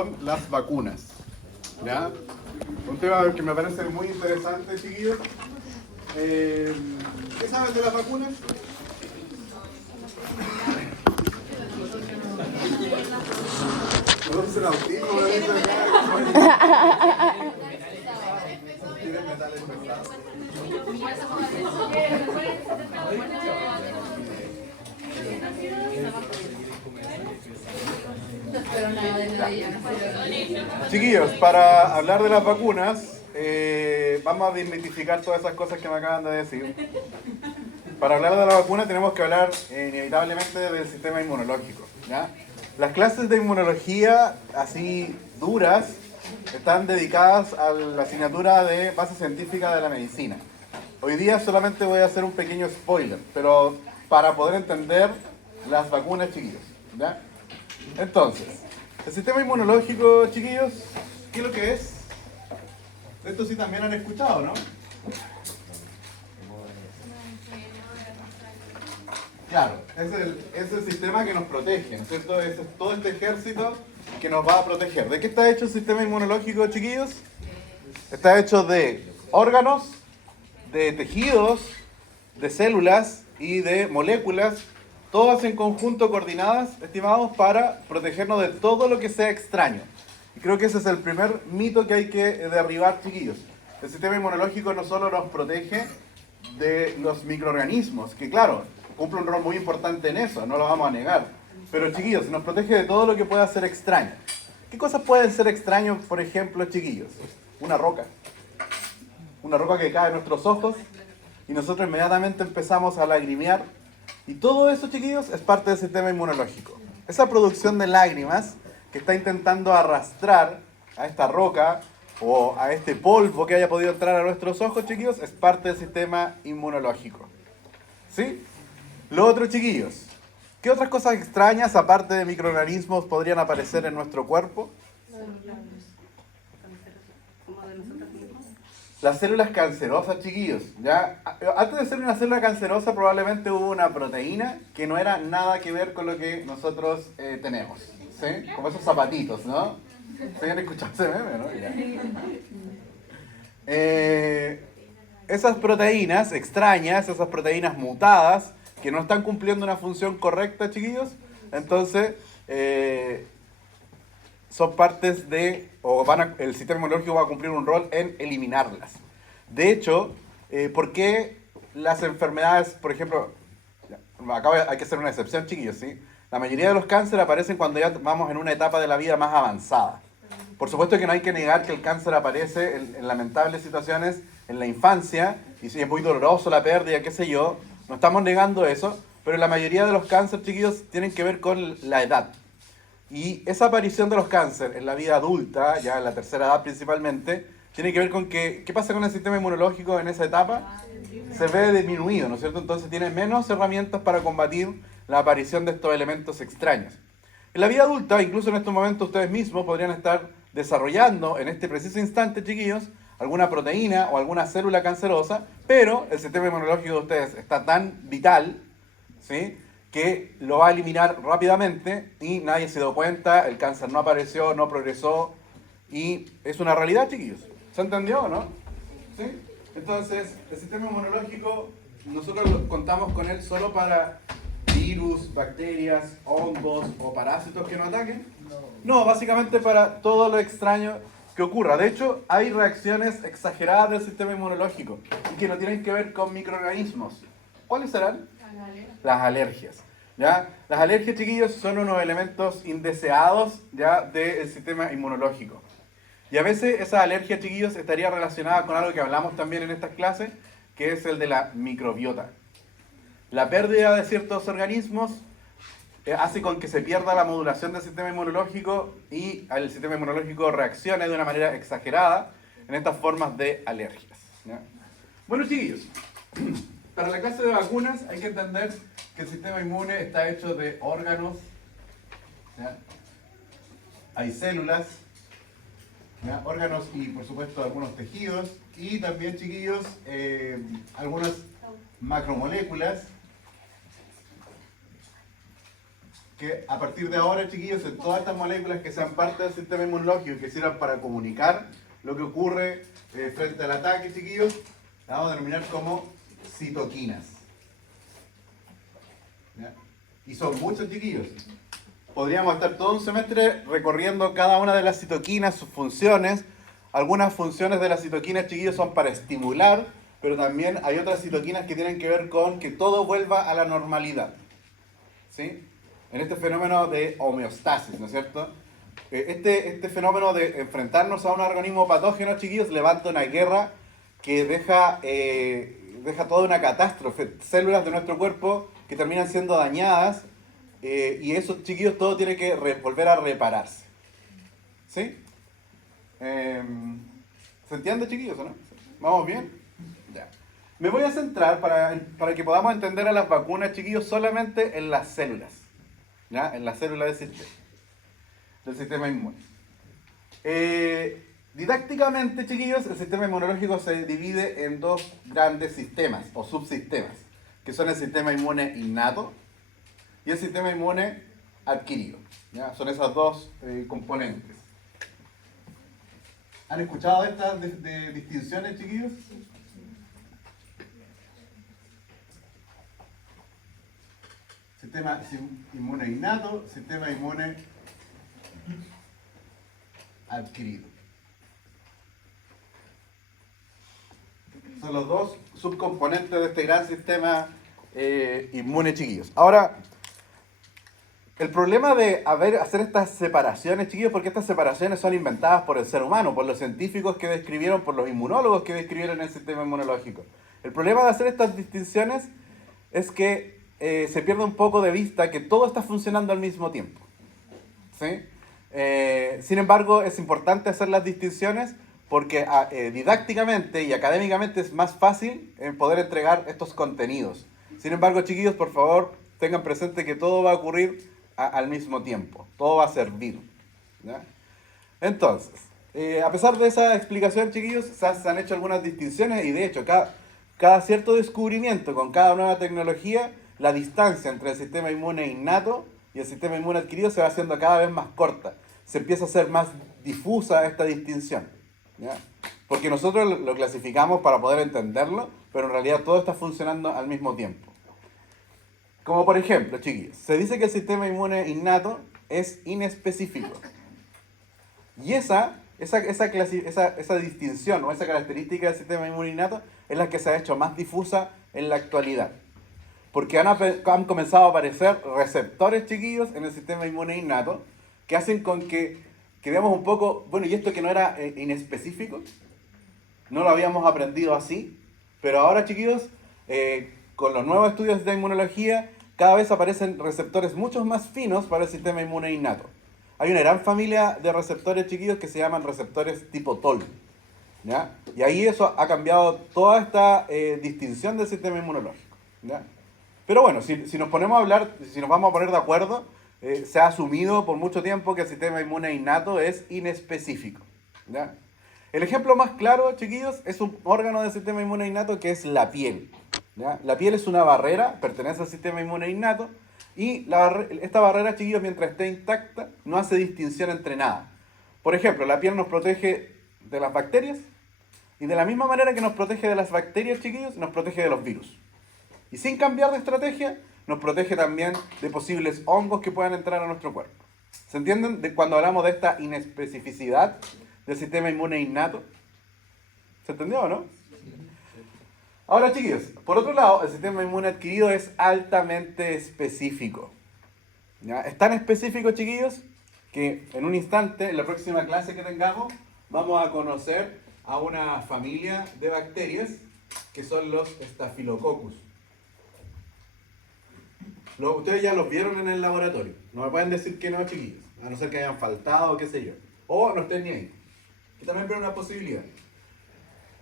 son las vacunas. ¿Ya? Un tema que me parece muy interesante, chiquillos. ¿Qué saben de las vacunas? ¿Conocen autismo? ¿Tienen metales pesados? Chiquillos, para hablar de las vacunas, vamos a desmitificar todas esas cosas que me acaban de decir. Para hablar de la vacuna tenemos que hablar inevitablemente del sistema inmunológico, ¿ya? Las clases de inmunología así duras están dedicadas a la asignatura de base científica de la medicina. Hoy día solamente voy a hacer un pequeño spoiler, pero para poder entender las vacunas, chiquillos, ¿ya? Entonces, el sistema inmunológico, chiquillos, ¿qué es lo que es? Esto sí también han escuchado, ¿no? Claro, es el sistema que nos protege, ¿no es cierto? Es todo este ejército que nos va a proteger. ¿De qué está hecho el sistema inmunológico, chiquillos? Está hecho de órganos, de tejidos, de células y de moléculas, todas en conjunto coordinadas, estimados, para protegernos de todo lo que sea extraño. Y creo que ese es el primer mito que hay que derribar, chiquillos. El sistema inmunológico no solo nos protege de los microorganismos, que claro, cumple un rol muy importante en eso, no lo vamos a negar. Pero chiquillos, nos protege de todo lo que pueda ser extraño. ¿Qué cosas pueden ser extraños, por ejemplo, chiquillos? Una roca. Una roca que cae en nuestros ojos y nosotros inmediatamente empezamos a lagrimear. Y todo eso, chiquillos, es parte del sistema inmunológico. Esa producción de lágrimas que está intentando arrastrar a esta roca o a este polvo que haya podido entrar a nuestros ojos, chiquillos, es parte del sistema inmunológico. ¿Sí? Lo otro, chiquillos, ¿qué otras cosas extrañas, aparte de microorganismos, podrían aparecer en nuestro cuerpo? Las células cancerosas, chiquillos, ¿ya? Antes de ser una célula cancerosa probablemente hubo una proteína que no era nada que ver con lo que nosotros tenemos, ¿sí? Como esos zapatitos, ¿no? ¿Sí han escuchado ese meme, no? Esas proteínas extrañas, esas proteínas mutadas, que no están cumpliendo una función correcta, chiquillos, entonces son partes de, el sistema inmunológico va a cumplir un rol en eliminarlas. De hecho, ¿por qué las enfermedades, por ejemplo, acá hay que hacer una excepción, chiquillos, ¿sí? La mayoría de los cánceres aparecen cuando ya vamos en una etapa de la vida más avanzada. Por supuesto que no hay que negar que el cáncer aparece en lamentables situaciones en la infancia, y si es muy doloroso la pérdida, qué sé yo, no estamos negando eso, pero la mayoría de los cánceres, chiquillos, tienen que ver con la edad. Y esa aparición de los cánceres en la vida adulta, ya en la tercera edad principalmente, tiene que ver con qué pasa con el sistema inmunológico en esa etapa. Se ve disminuido, ¿no es cierto? Entonces tiene menos herramientas para combatir la aparición de estos elementos extraños. En la vida adulta, incluso en estos momentos ustedes mismos podrían estar desarrollando en este preciso instante, chiquillos, alguna proteína o alguna célula cancerosa, pero el sistema inmunológico de ustedes está tan vital, ¿sí?, que lo va a eliminar rápidamente y nadie se dio cuenta, el cáncer no apareció, no progresó y es una realidad, chiquillos. ¿Se entendió o no? ¿Sí? Entonces, el sistema inmunológico, nosotros contamos con él solo para virus, bacterias, hongos o parásitos que nos ataquen. No, básicamente para todo lo extraño que ocurra. De hecho, hay reacciones exageradas del sistema inmunológico y que no tienen que ver con microorganismos. ¿Cuáles serán? Las alergias. ¿Ya? Las alergias, chiquillos, son unos elementos indeseados ya del sistema inmunológico. Y a veces esa alergia, chiquillos, estaría relacionada con algo que hablamos también en estas clases, que es el de la microbiota. La pérdida de ciertos organismos hace con que se pierda la modulación del sistema inmunológico y el sistema inmunológico reaccione de una manera exagerada en estas formas de alergias. ¿Ya? Bueno, chiquillos, para la clase de vacunas hay que entender que el sistema inmune está hecho de órganos, ¿ya? Hay células, ¿ya? Órganos y por supuesto algunos tejidos y también, chiquillos, algunas macromoléculas que a partir de ahora, chiquillos, en todas estas moléculas que sean parte del sistema inmunológico y que sirvan para comunicar lo que ocurre frente al ataque, chiquillos, la vamos a denominar como citoquinas. ¿Ya? Y son muchos, chiquillos. Podríamos estar todo un semestre recorriendo cada una de las citoquinas, sus funciones. Algunas funciones de las citoquinas, chiquillos, son para estimular, pero también hay otras citoquinas que tienen que ver con que todo vuelva a la normalidad. ¿Sí? En este fenómeno de homeostasis, ¿no es cierto? Este fenómeno de enfrentarnos a un organismo patógeno, chiquillos, levanta una guerra que deja toda una catástrofe, células de nuestro cuerpo que terminan siendo dañadas, y eso, chiquillos, todo tiene que volver a repararse. ¿Sí? ¿Se entiende, chiquillos, o no? ¿Vamos bien? Ya. Me voy a centrar para que podamos entender a las vacunas, chiquillos, solamente en las células. ¿Ya? En las células del sistema inmune. Didácticamente, chiquillos, el sistema inmunológico se divide en dos grandes sistemas o subsistemas, que son el sistema inmune innato y el sistema inmune adquirido. ¿Ya? Son esas dos componentes. ¿Han escuchado estas de distinciones, chiquillos? Sistema inmune innato, sistema inmune adquirido. Son los dos subcomponentes de este gran sistema inmune, chiquillos. Ahora, el problema de hacer estas separaciones, chiquillos, porque estas separaciones son inventadas por el ser humano, por los científicos que describieron, por los inmunólogos que describieron el sistema inmunológico. El problema de hacer estas distinciones es que se pierde un poco de vista que todo está funcionando al mismo tiempo. ¿Sí? Sin embargo, es importante hacer las distinciones porque didácticamente y académicamente es más fácil poder entregar estos contenidos. Sin embargo, chiquillos, por favor, tengan presente que todo va a ocurrir al mismo tiempo. Todo va a servir. ¿Ya? Entonces, a pesar de esa explicación, chiquillos, se han hecho algunas distinciones y de hecho, cada cierto descubrimiento con cada nueva tecnología, la distancia entre el sistema inmune innato y el sistema inmune adquirido se va haciendo cada vez más corta. Se empieza a hacer más difusa esta distinción. ¿Ya? Porque nosotros lo clasificamos para poder entenderlo, pero en realidad todo está funcionando al mismo tiempo. Como por ejemplo, chiquillos, se dice que el sistema inmune innato es inespecífico. Y esa distinción o esa característica del sistema inmune innato es la que se ha hecho más difusa en la actualidad. Porque han comenzado a aparecer receptores, chiquillos, en el sistema inmune innato que hacen con que veamos un poco, bueno, y esto que no era inespecífico, no lo habíamos aprendido así, pero ahora, chiquillos, con los nuevos estudios de inmunología, cada vez aparecen receptores mucho más finos para el sistema inmune innato. Hay una gran familia de receptores, chiquillos, que se llaman receptores tipo TOL. ¿Ya? Y ahí eso ha cambiado toda esta distinción del sistema inmunológico. ¿Ya? Pero bueno, si nos ponemos a hablar, si nos vamos a poner de acuerdo, se ha asumido por mucho tiempo que el sistema inmune innato es inespecífico. ¿Ya? El ejemplo más claro, chiquillos, es un órgano del sistema inmune innato que es la piel. ¿Ya? La piel es una barrera, pertenece al sistema inmune innato, y esta barrera, chiquillos, mientras esté intacta, no hace distinción entre nada. Por ejemplo, la piel nos protege de las bacterias, y de la misma manera que nos protege de las bacterias, chiquillos, nos protege de los virus. Y sin cambiar de estrategia, nos protege también de posibles hongos que puedan entrar a nuestro cuerpo. ¿Se entienden cuando hablamos de esta inespecificidad del sistema inmune innato? ¿Se entendió o no? Ahora, chiquillos, por otro lado, el sistema inmune adquirido es altamente específico. ¿Ya? Es tan específico, chiquillos, que en un instante, en la próxima clase que tengamos, vamos a conocer a una familia de bacterias que son los Staphylococcus. Ustedes ya los vieron en el laboratorio. No me pueden decir que no, chiquillos. A no ser que hayan faltado, qué sé yo. O no estén ni ahí. Que también es una posibilidad.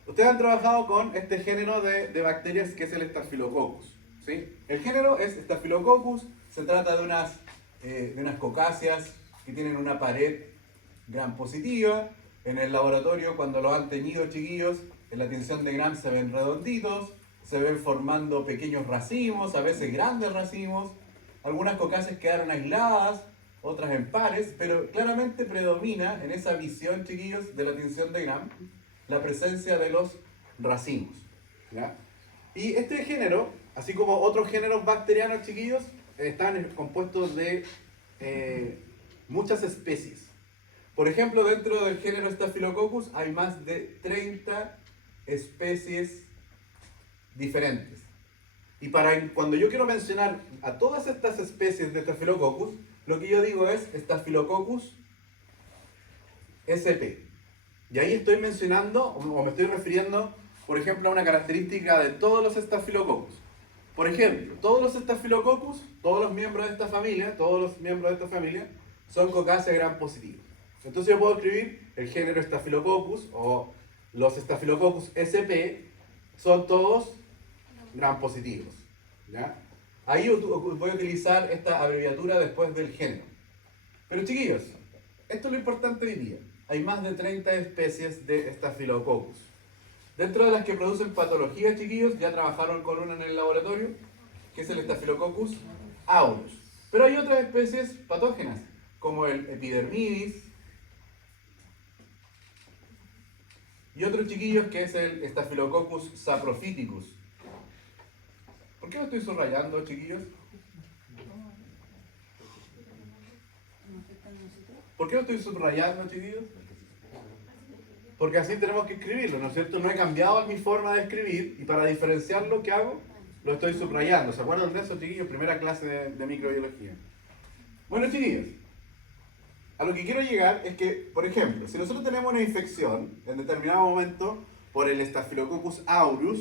Ustedes han trabajado con este género de bacterias que es el Staphylococcus. ¿Sí? El género es Staphylococcus. Se trata de unas cocáceas que tienen una pared gram positiva. En el laboratorio, cuando lo han teñido, chiquillos, en la tinción de gram se ven redonditos. Se ven formando pequeños racimos, a veces grandes racimos. algunas cocáceas quedaron aisladas, otras en pares, pero claramente predomina en esa visión, chiquillos, de la tinción de Gram, la presencia de los racimos. ¿Ya? Y este género, así como otros géneros bacterianos, chiquillos, están compuestos de muchas especies. Por ejemplo, dentro del género Staphylococcus hay más de 30 especies diferentes. Y cuando yo quiero mencionar a todas estas especies de Staphylococcus, lo que yo digo es Staphylococcus sp. Y ahí estoy mencionando, o me estoy refiriendo, por ejemplo, a una característica de todos los Staphylococcus. Por ejemplo, todos los Staphylococcus, todos los miembros de esta familia, son Coccaceae gram positivos. Entonces yo puedo escribir el género Staphylococcus o los Staphylococcus sp son todos gram positivos. ¿Ya? Ahí voy a utilizar esta abreviatura después del género. Pero chiquillos, esto es lo importante hoy día. Hay más de 30 especies de Staphylococcus. Dentro de las que producen patología, chiquillos, ya trabajaron con una en el laboratorio, que es el Staphylococcus aureus. Pero hay otras especies patógenas, como el Epidermidis, y otros chiquillos que es el Staphylococcus saprophyticus. ¿Por qué lo estoy subrayando, chiquillos? ¿Por qué lo estoy subrayando, chiquillos? Porque así tenemos que escribirlo, ¿no es cierto? No he cambiado mi forma de escribir y para diferenciarlo, ¿qué hago? Lo estoy subrayando. ¿Se acuerdan de eso, chiquillos? Primera clase de microbiología. Bueno, chiquillos, a lo que quiero llegar es que, por ejemplo, si nosotros tenemos una infección en determinado momento por el Staphylococcus aureus,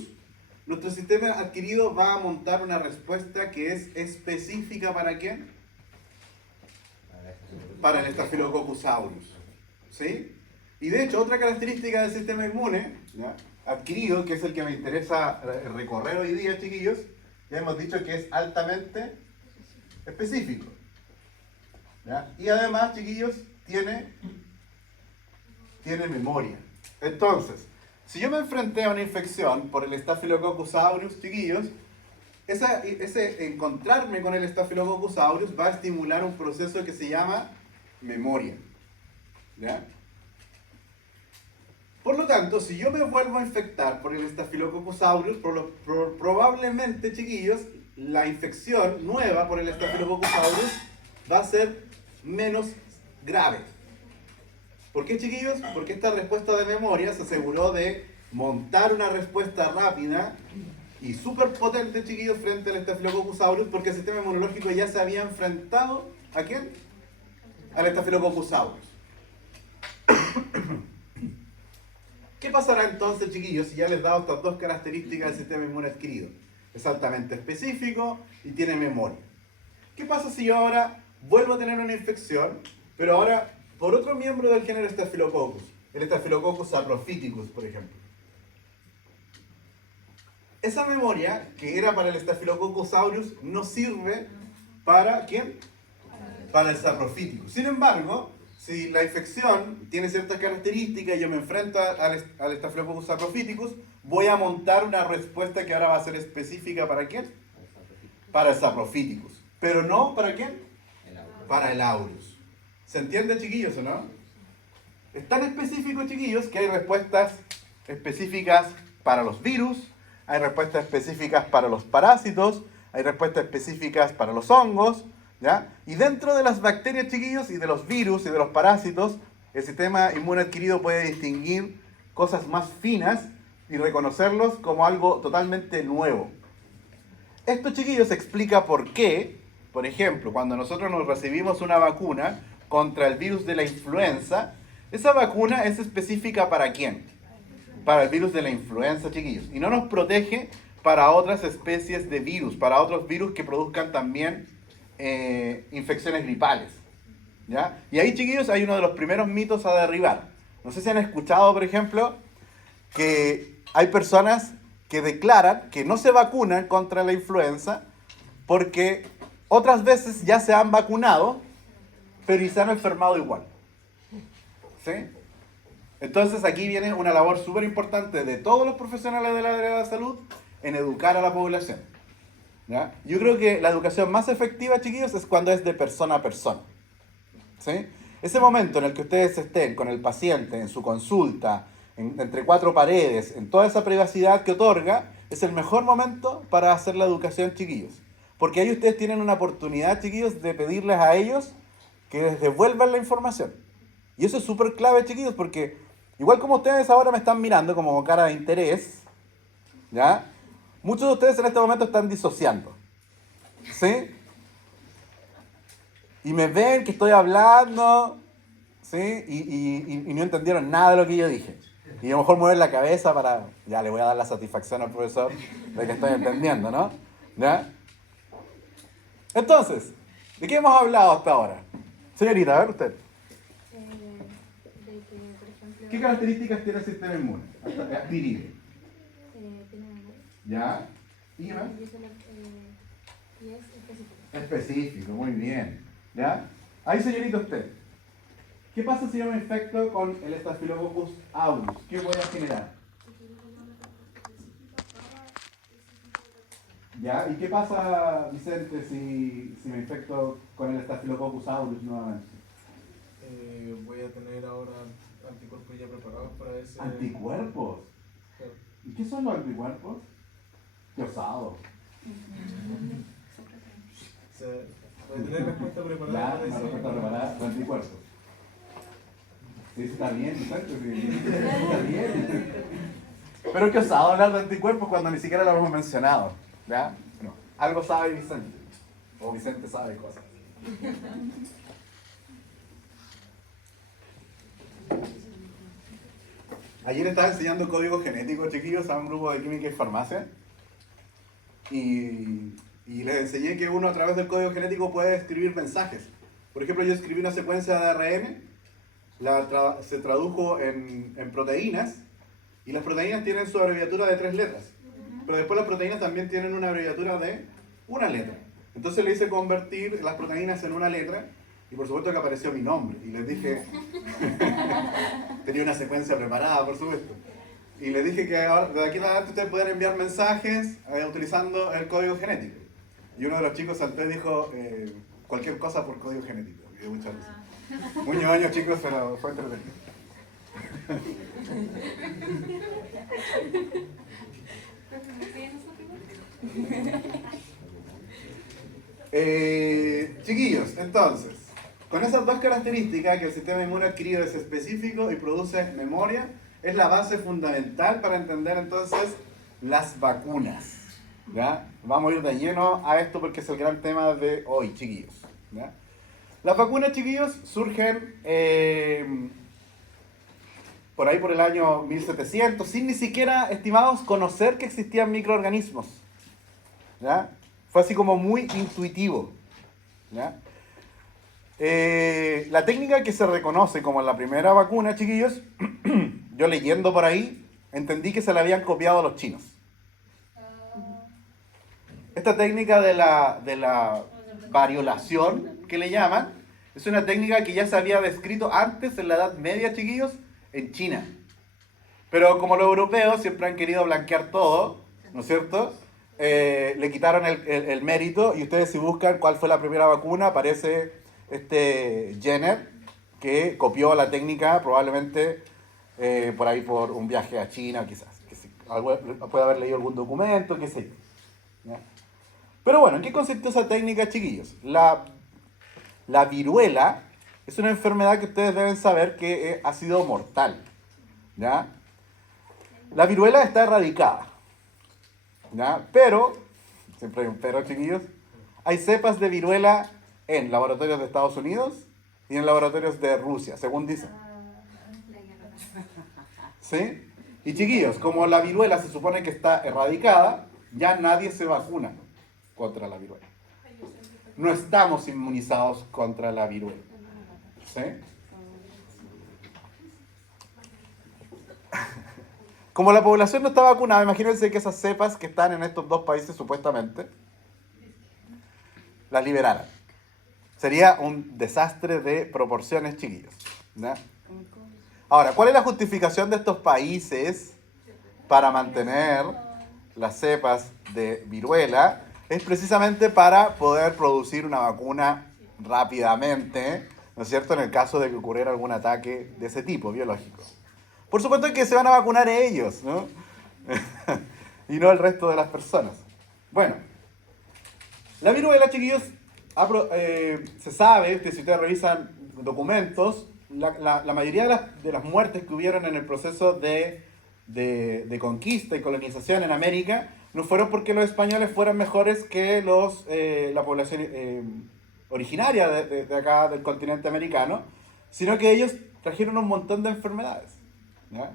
nuestro sistema adquirido va a montar una respuesta que es específica ¿para quién? Para el Staphylococcus aureus. ¿Sí? Y de hecho, otra característica del sistema inmune, ¿ya?, adquirido, que es el que me interesa recorrer hoy día, chiquillos, ya hemos dicho que es altamente específico. ¿Ya? Y además, chiquillos, tiene memoria. Entonces, si yo me enfrenté a una infección por el Staphylococcus aureus, chiquillos, ese encontrarme con el Staphylococcus aureus va a estimular un proceso que se llama memoria. ¿Ya? Por lo tanto, si yo me vuelvo a infectar por el Staphylococcus aureus, probablemente, chiquillos, la infección nueva por el Staphylococcus aureus va a ser menos grave. ¿Por qué, chiquillos? Porque esta respuesta de memoria se aseguró de montar una respuesta rápida y súper potente, chiquillos, frente al Staphylococcus aureus, porque el sistema inmunológico ya se había enfrentado ¿a quién? Al Staphylococcus aureus. ¿Qué pasará entonces, chiquillos, si ya les he dado estas dos características del sistema inmune adquirido? Es altamente específico y tiene memoria. ¿Qué pasa si yo ahora vuelvo a tener una infección, pero ahora por otro miembro del género Staphylococcus, el Staphylococcus saprophyticus, por ejemplo? Esa memoria, que era para el Staphylococcus aureus, no sirve para ¿quién? Para el saprophyticus. Sin embargo, si la infección tiene ciertas características y yo me enfrento al Staphylococcus saprophyticus, voy a montar una respuesta que ahora va a ser específica ¿para quién? Para el saprophyticus. Pero no ¿para quién? Para el aureus. ¿Se entiende, chiquillos, o no? Es tan específico, chiquillos, que hay respuestas específicas para los virus, hay respuestas específicas para los parásitos, hay respuestas específicas para los hongos, ¿ya? Y dentro de las bacterias, chiquillos, y de los virus y de los parásitos, el sistema inmune adquirido puede distinguir cosas más finas y reconocerlos como algo totalmente nuevo. Esto, chiquillos, explica por qué, por ejemplo, cuando nosotros nos recibimos una vacuna contra el virus de la influenza, esa vacuna es específica ¿para quién? Para el virus de la influenza, chiquillos. Y no nos protege para otras especies de virus, para otros virus que produzcan también infecciones gripales. ¿Ya? Y ahí, chiquillos, hay uno de los primeros mitos a derribar. No sé si han escuchado, por ejemplo, que hay personas que declaran que no se vacunan contra la influenza porque otras veces ya se han vacunado, pero y se han enfermado igual. ¿Sí? Entonces aquí viene una labor súper importante de todos los profesionales del área de la salud en educar a la población. ¿Ya? Yo creo que la educación más efectiva, chiquillos, es cuando es de persona a persona. ¿Sí? Ese momento en el que ustedes estén con el paciente en su consulta, entre cuatro paredes, en toda esa privacidad que otorga, es el mejor momento para hacer la educación, chiquillos. Porque ahí ustedes tienen una oportunidad, chiquillos, de pedirles a ellos que les devuelvan la información. Y eso es súper clave, chiquillos, porque igual como ustedes ahora me están mirando como con cara de interés, ¿ya? Muchos de ustedes en este momento están disociando, ¿sí? Y me ven que estoy hablando, ¿sí? Y no entendieron nada de lo que yo dije. Y a lo mejor mueven la cabeza para, ya le voy a dar la satisfacción al profesor de que estoy entendiendo, ¿no? ¿Ya? Entonces, ¿de qué hemos hablado hasta ahora? Señorita, a ver usted. De que, por ejemplo, ¿Qué características tiene el sistema inmune? Adquirido. tiene memoria. ¿Ya? ¿Y qué más? Y es específico. Específico, muy bien. ¿Ya? Ahí, señorita, usted. ¿Qué pasa si yo me infecto con el Staphylococcus aureus? ¿Qué voy a generar? ¿Ya? ¿Y qué pasa, Vicente, si me infecto con el Staphylococcus aureus nuevamente? Voy a tener ahora anticuerpos ya preparados para ese... ¿Anticuerpos? Claro. ¿Y qué son los anticuerpos? ¡Qué osado! O sea, voy a tener respuesta preparada Ya, para una ese... respuesta preparada de anticuerpos. Sí, eso está bien, Vicente, sí, está bien. Pero qué osado hablar de anticuerpos cuando ni siquiera lo hemos mencionado. ¿Ya? No. Algo sabe Vicente. O Vicente sabe cosas. Ayer estaba enseñando código genético, chiquillos, a un grupo de química y farmacia. Y les enseñé que uno a través del código genético puede escribir mensajes. Por ejemplo, yo escribí una secuencia de ARN, se tradujo en proteínas, y las proteínas tienen su abreviatura de 3 letras. Pero después las proteínas también tienen una abreviatura de una letra. Entonces le hice convertir las proteínas en una letra, y por supuesto que apareció mi nombre. Y les dije, tenía una secuencia preparada, por supuesto. Y les dije que de aquí en adelante ustedes pueden enviar mensajes utilizando el código genético. Y uno de los chicos saltó y dijo, cualquier cosa por código genético. Y dio mucha risa. Muy ñoño, chicos, pero fue entretenido. Chiquillos, entonces, con esas dos características, que el sistema inmune adquirido es específico y produce memoria, es la base fundamental para entender entonces las vacunas. ¿Ya? Vamos a ir de lleno a esto porque es el gran tema de hoy, chiquillos. ¿Ya? Las vacunas, chiquillos, surgen por ahí por el año 1700, sin ni siquiera, estimados, conocer que existían microorganismos. ¿Ya? Fue así como muy intuitivo. ¿Ya? La técnica que se reconoce como la primera vacuna, chiquillos, yo leyendo por ahí, entendí que se la habían copiado a los chinos. Esta técnica de la variolación, que le llaman, es una técnica que ya se había descrito antes, en la Edad Media, chiquillos, en China. Pero como los europeos siempre han querido blanquear todo, ¿no es cierto? Le quitaron el mérito, y ustedes si buscan cuál fue la primera vacuna, aparece Jenner, que copió la técnica probablemente por ahí por un viaje a China, quizás. Que sí, puede haber leído algún documento, qué sé yo. ¿Ya? Pero bueno, ¿en qué consistió esa técnica, chiquillos? La viruela es una enfermedad que ustedes deben saber que ha sido mortal. ¿Ya? La viruela está erradicada. ¿Ya? Pero, siempre hay un pero, chiquillos, hay cepas de viruela en laboratorios de Estados Unidos y en laboratorios de Rusia, según dicen. ¿Sí? Y chiquillos, como la viruela se supone que está erradicada, ya nadie se vacuna contra la viruela. No estamos inmunizados contra la viruela. ¿Sí? Como la población no está vacunada, imagínense que esas cepas que están en estos dos países supuestamente las liberaran. Sería un desastre de proporciones, chiquillos. ¿Ya? Ahora, ¿cuál es la justificación de estos países para mantener las cepas de viruela? es precisamente para poder producir una vacuna rápidamente, ¿no es cierto?, en el caso de que ocurriera algún ataque de ese tipo, biológico. Por supuesto que se van a vacunar ellos, ¿no? Y no el resto de las personas. Bueno, la viruela, chiquillos, se sabe, que si ustedes revisan documentos, la mayoría de las muertes que hubieron en el proceso de conquista y colonización en América no fueron porque los españoles fueran mejores que la población originaria de acá del continente americano, sino que ellos trajeron un montón de enfermedades. ¿Ya?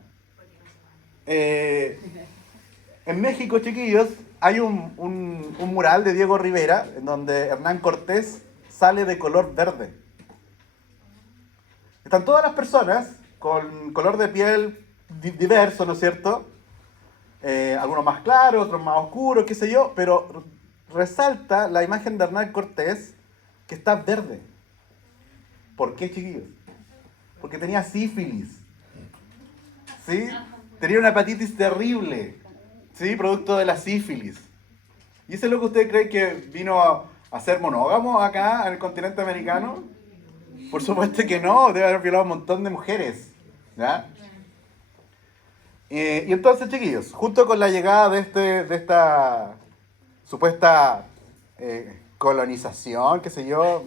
En México, chiquillos, hay un mural de Diego Rivera en donde Hernán Cortés sale de color verde. Están todas las personas con color de piel diverso, ¿no es cierto? Algunos más claros, otros más oscuros, qué sé yo, pero resalta la imagen de Hernán Cortés que está verde. ¿Por qué, chiquillos? Porque tenía sífilis. ¿Sí? Tenía una hepatitis terrible. ¿Sí? Producto de la sífilis. ¿Y eso es lo que usted cree que vino a ser monógamo acá en el continente americano? Por supuesto que no, debe haber violado a un montón de mujeres. ¿Ya? Y entonces, chiquillos, junto con la llegada de esta supuesta colonización, qué sé yo,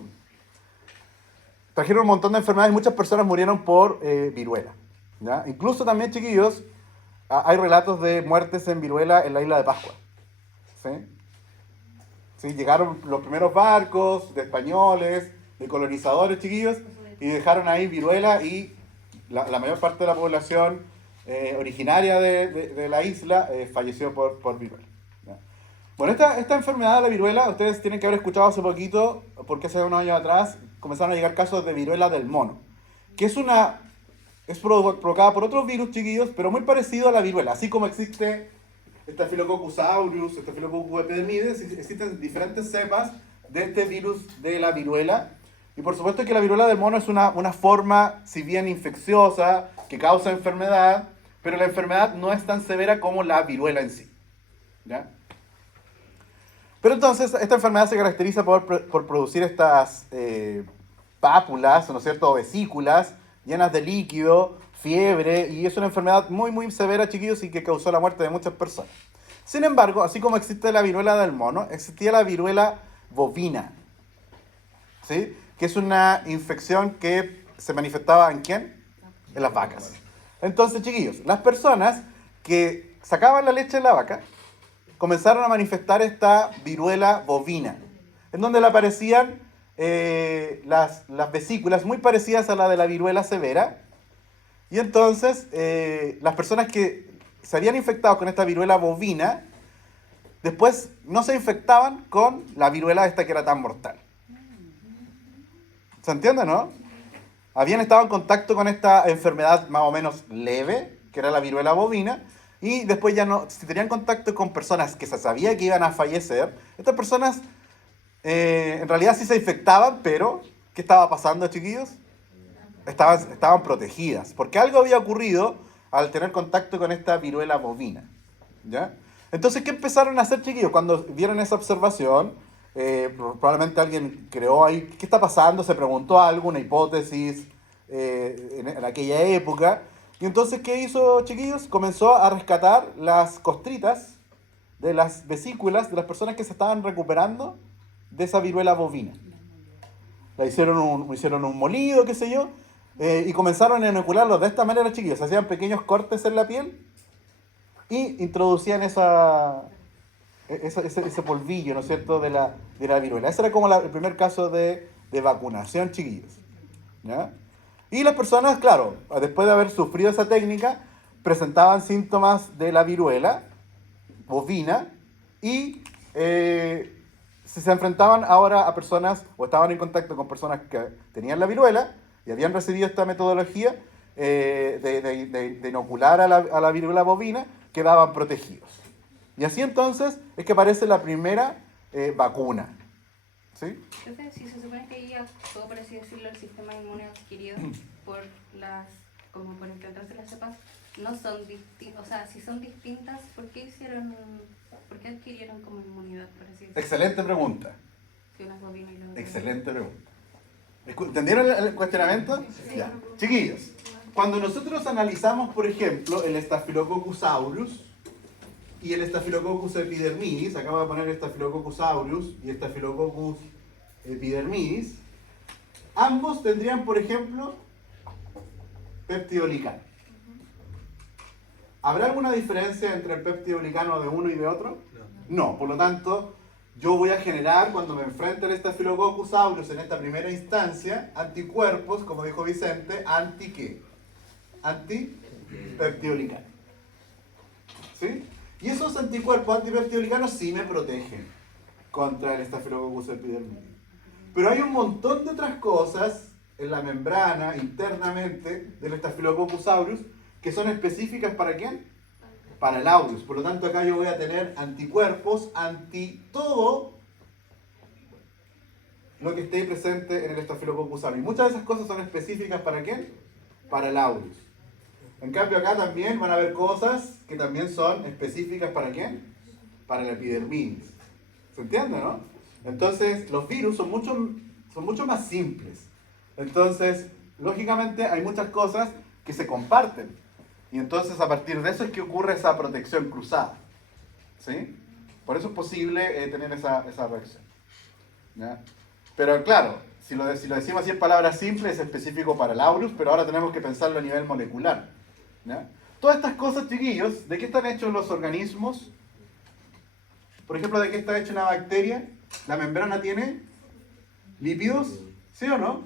trajeron un montón de enfermedades y muchas personas murieron por viruela. ¿Ya? Incluso también, chiquillos, hay relatos de muertes en viruela en la isla de Pascua. ¿Sí? ¿Sí? Llegaron los primeros barcos de españoles, de colonizadores, chiquillos, y dejaron ahí viruela y la mayor parte de la población originaria de la isla falleció por viruela. ¿Ya? Bueno, esta enfermedad de la viruela, ustedes tienen que haber escuchado hace poquito, porque hace unos años atrás comenzaron a llegar casos de viruela del mono, que es provocada por otros virus, chiquillos, pero muy parecido a la viruela. Así como existe Staphylococcus aureus, Staphylococcus epidermidis, existen diferentes cepas de este virus de la viruela. Y por supuesto que la viruela del mono es una forma, si bien infecciosa, que causa enfermedad, pero la enfermedad no es tan severa como la viruela en sí. ¿Ya? Pero entonces, esta enfermedad se caracteriza por producir estas pápulas, ¿no es cierto?, o vesículas, llenas de líquido, fiebre, y es una enfermedad muy, muy severa, chiquillos, y que causó la muerte de muchas personas. Sin embargo, así como existe la viruela del mono, existía la viruela bovina, ¿sí? Que es una infección que se manifestaba ¿en quién? En las vacas. Entonces, chiquillos, las personas que sacaban la leche de la vaca comenzaron a manifestar esta viruela bovina, en donde le aparecían las vesículas muy parecidas a la de la viruela severa. Y entonces las personas que se habían infectado con esta viruela bovina después no se infectaban con la viruela esta que era tan mortal. ¿Se entiende, no? Habían estado en contacto con esta enfermedad más o menos leve, que era la viruela bovina, y después ya no, si tenían contacto con personas que se sabía que iban a fallecer, estas personas en realidad sí se infectaban, pero ¿qué estaba pasando, chiquillos? Estaban protegidas, porque algo había ocurrido al tener contacto con esta viruela bovina. ¿Ya? Entonces, ¿qué empezaron a hacer, chiquillos? Cuando vieron esa observación, probablemente alguien creó ahí, ¿qué está pasando? Se preguntó algo, una hipótesis en aquella época. Y entonces, ¿qué hizo, chiquillos? Comenzó a rescatar las costritas de las vesículas de las personas que se estaban recuperando de esa viruela bovina. Hicieron un molido, qué sé yo, y comenzaron a inocularlos de esta manera, chiquillos. Hacían pequeños cortes en la piel y introducían ese polvillo, ¿no es cierto?, de la viruela. Ese era como el primer caso de vacunación, chiquillos. ¿Ya? Y las personas, claro, después de haber sufrido esa técnica, presentaban síntomas de la viruela bovina y se enfrentaban ahora a personas, o estaban en contacto con personas que tenían la viruela y habían recibido esta metodología de inocular a la viruela bovina, quedaban protegidos. Y así entonces es que aparece la primera vacuna. ¿Sí? Entonces, si se supone que ahí actuó, por así decirlo, el sistema inmune adquirido por implantarse las cepas no son distintas, o sea, si son distintas, ¿por qué adquirieron como inmunidad, por así decirlo? Excelente pregunta. Si una es bovina y la otra. Excelente pregunta. ¿Entendieron el cuestionamiento? Sí. Ya. Chiquillos, cuando nosotros analizamos, por ejemplo, el Staphylococcus aureus y el Staphylococcus epidermidis, acá voy a poner Staphylococcus aureus y Staphylococcus epidermidis, ambos tendrían, por ejemplo, peptidoglicano. ¿Habrá alguna diferencia entre el peptidoglicano de uno y de otro? No, por lo tanto, yo voy a generar, cuando me enfrente al Staphylococcus aureus en esta primera instancia, anticuerpos, como dijo Vicente, ¿anti qué? Antipeptidoglicano. ¿Sí? Y esos anticuerpos antipeptidoglicano sí me protegen contra el Staphylococcus epidermidis. Pero hay un montón de otras cosas en la membrana, internamente, del Staphylococcus aureus, que son específicas ¿para quién? Para el aureus. Por lo tanto, acá yo voy a tener anticuerpos anti todo lo que esté presente en el Staphylococcus aureus. Muchas de esas cosas son específicas ¿para quién? Para el aureus. En cambio, acá también van a haber cosas que también son específicas ¿para quién? Para el epidermidis. ¿Se entiende, no? Entonces, los virus son mucho más simples. Entonces, lógicamente, hay muchas cosas que se comparten. Y entonces, a partir de eso es que ocurre esa protección cruzada. ¿Sí? Por eso es posible tener esa reacción. ¿Ya? Pero claro, si lo decimos así en palabras simples, es específico para el aureus, pero ahora tenemos que pensarlo a nivel molecular. ¿Ya? Todas estas cosas, chiquillos, ¿de qué están hechos los organismos? Por ejemplo, ¿de qué está hecha una bacteria? La membrana tiene lípidos, ¿sí o no?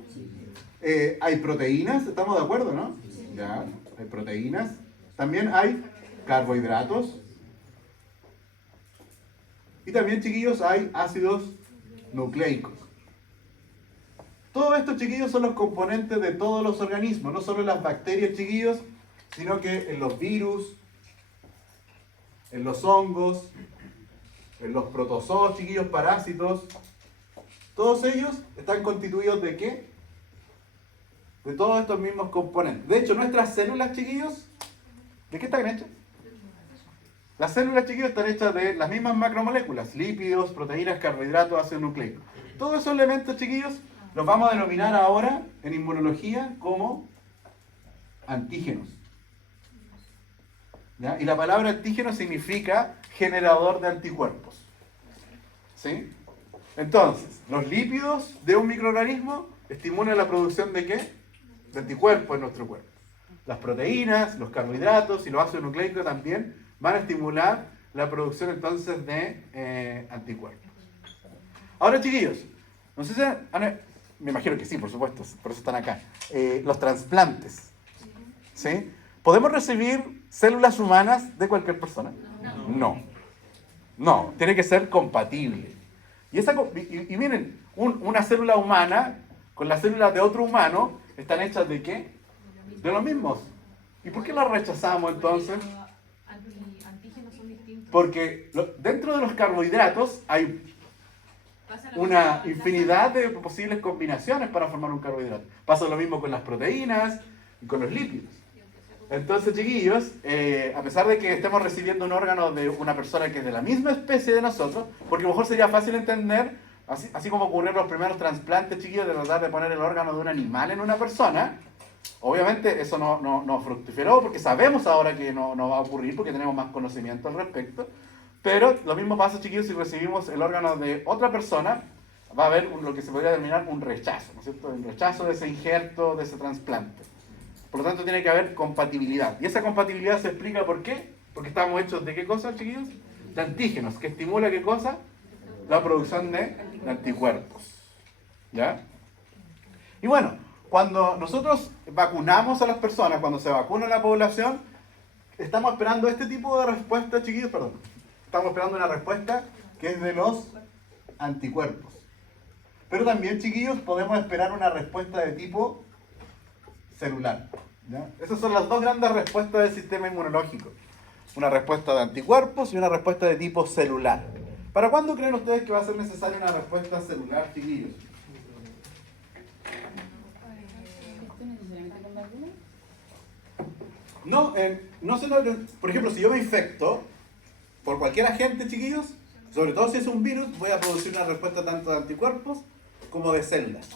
Hay proteínas, ¿estamos de acuerdo, no? Ya, hay proteínas. También hay carbohidratos. Y también, chiquillos, hay ácidos nucleicos. Todo esto, chiquillos, son los componentes de todos los organismos, no solo en las bacterias, chiquillos, sino que en los virus, en los hongos, en los protozoos, chiquillos, parásitos. Todos ellos están constituidos ¿de qué? De todos estos mismos componentes. De hecho, nuestras células, chiquillos, ¿de qué están hechas? Las células, chiquillos, están hechas de las mismas macromoléculas, lípidos, proteínas, carbohidratos, ácido nucleico. Todos esos elementos, chiquillos, los vamos a denominar ahora en inmunología como antígenos. ¿Ya? Y la palabra antígeno significa generador de anticuerpos. ¿Sí? Entonces, los lípidos de un microorganismo estimulan la producción ¿de qué? De anticuerpos en nuestro cuerpo. Las proteínas, los carbohidratos y los ácidos nucleicos también van a estimular la producción entonces de anticuerpos. Ahora, chiquillos, no sé si me imagino que sí, por supuesto, por eso están acá. Los trasplantes. ¿Sí? ¿Podemos recibir células humanas de cualquier persona? No. No, tiene que ser compatible. Y miren, una célula humana con las células de otro humano están hechas ¿de qué? De los mismos. ¿Y por qué las rechazamos entonces? Antígenos son distintos. Porque dentro de los carbohidratos hay una infinidad de posibles combinaciones para formar un carbohidrato. Pasa lo mismo con las proteínas y con los lípidos. Entonces, chiquillos, a pesar de que estemos recibiendo un órgano de una persona que es de la misma especie de nosotros, porque a lo mejor sería fácil entender, así como ocurrieron los primeros trasplantes, chiquillos, de tratar de poner el órgano de un animal en una persona, obviamente eso no fructiferó, porque sabemos ahora que no va a ocurrir, porque tenemos más conocimiento al respecto. Pero lo mismo pasa, chiquillos, si recibimos el órgano de otra persona, va a haber lo que se podría denominar un rechazo, ¿no es cierto? Un rechazo de ese injerto, de ese trasplante. Por lo tanto, tiene que haber compatibilidad. Y esa compatibilidad se explica ¿por qué? Porque estamos hechos de ¿qué cosa, chiquillos? De antígenos, que estimula ¿qué cosa? La producción de anticuerpos. ¿Ya? Y bueno, cuando nosotros vacunamos a las personas, cuando se vacuna a la población, estamos esperando este tipo de respuesta, chiquillos, perdón. Estamos esperando una respuesta que es de los anticuerpos. Pero también, chiquillos, podemos esperar una respuesta de tipo celular. ¿Ya? Esas son las dos grandes respuestas del sistema inmunológico. Una respuesta de anticuerpos y una respuesta de tipo celular. ¿Para cuándo creen ustedes que va a ser necesaria una respuesta celular, chiquillos? ¿Esto necesariamente con vacuna? No, por ejemplo, si yo me infecto por cualquier agente, chiquillos, sobre todo si es un virus, voy a producir una respuesta tanto de anticuerpos como de células.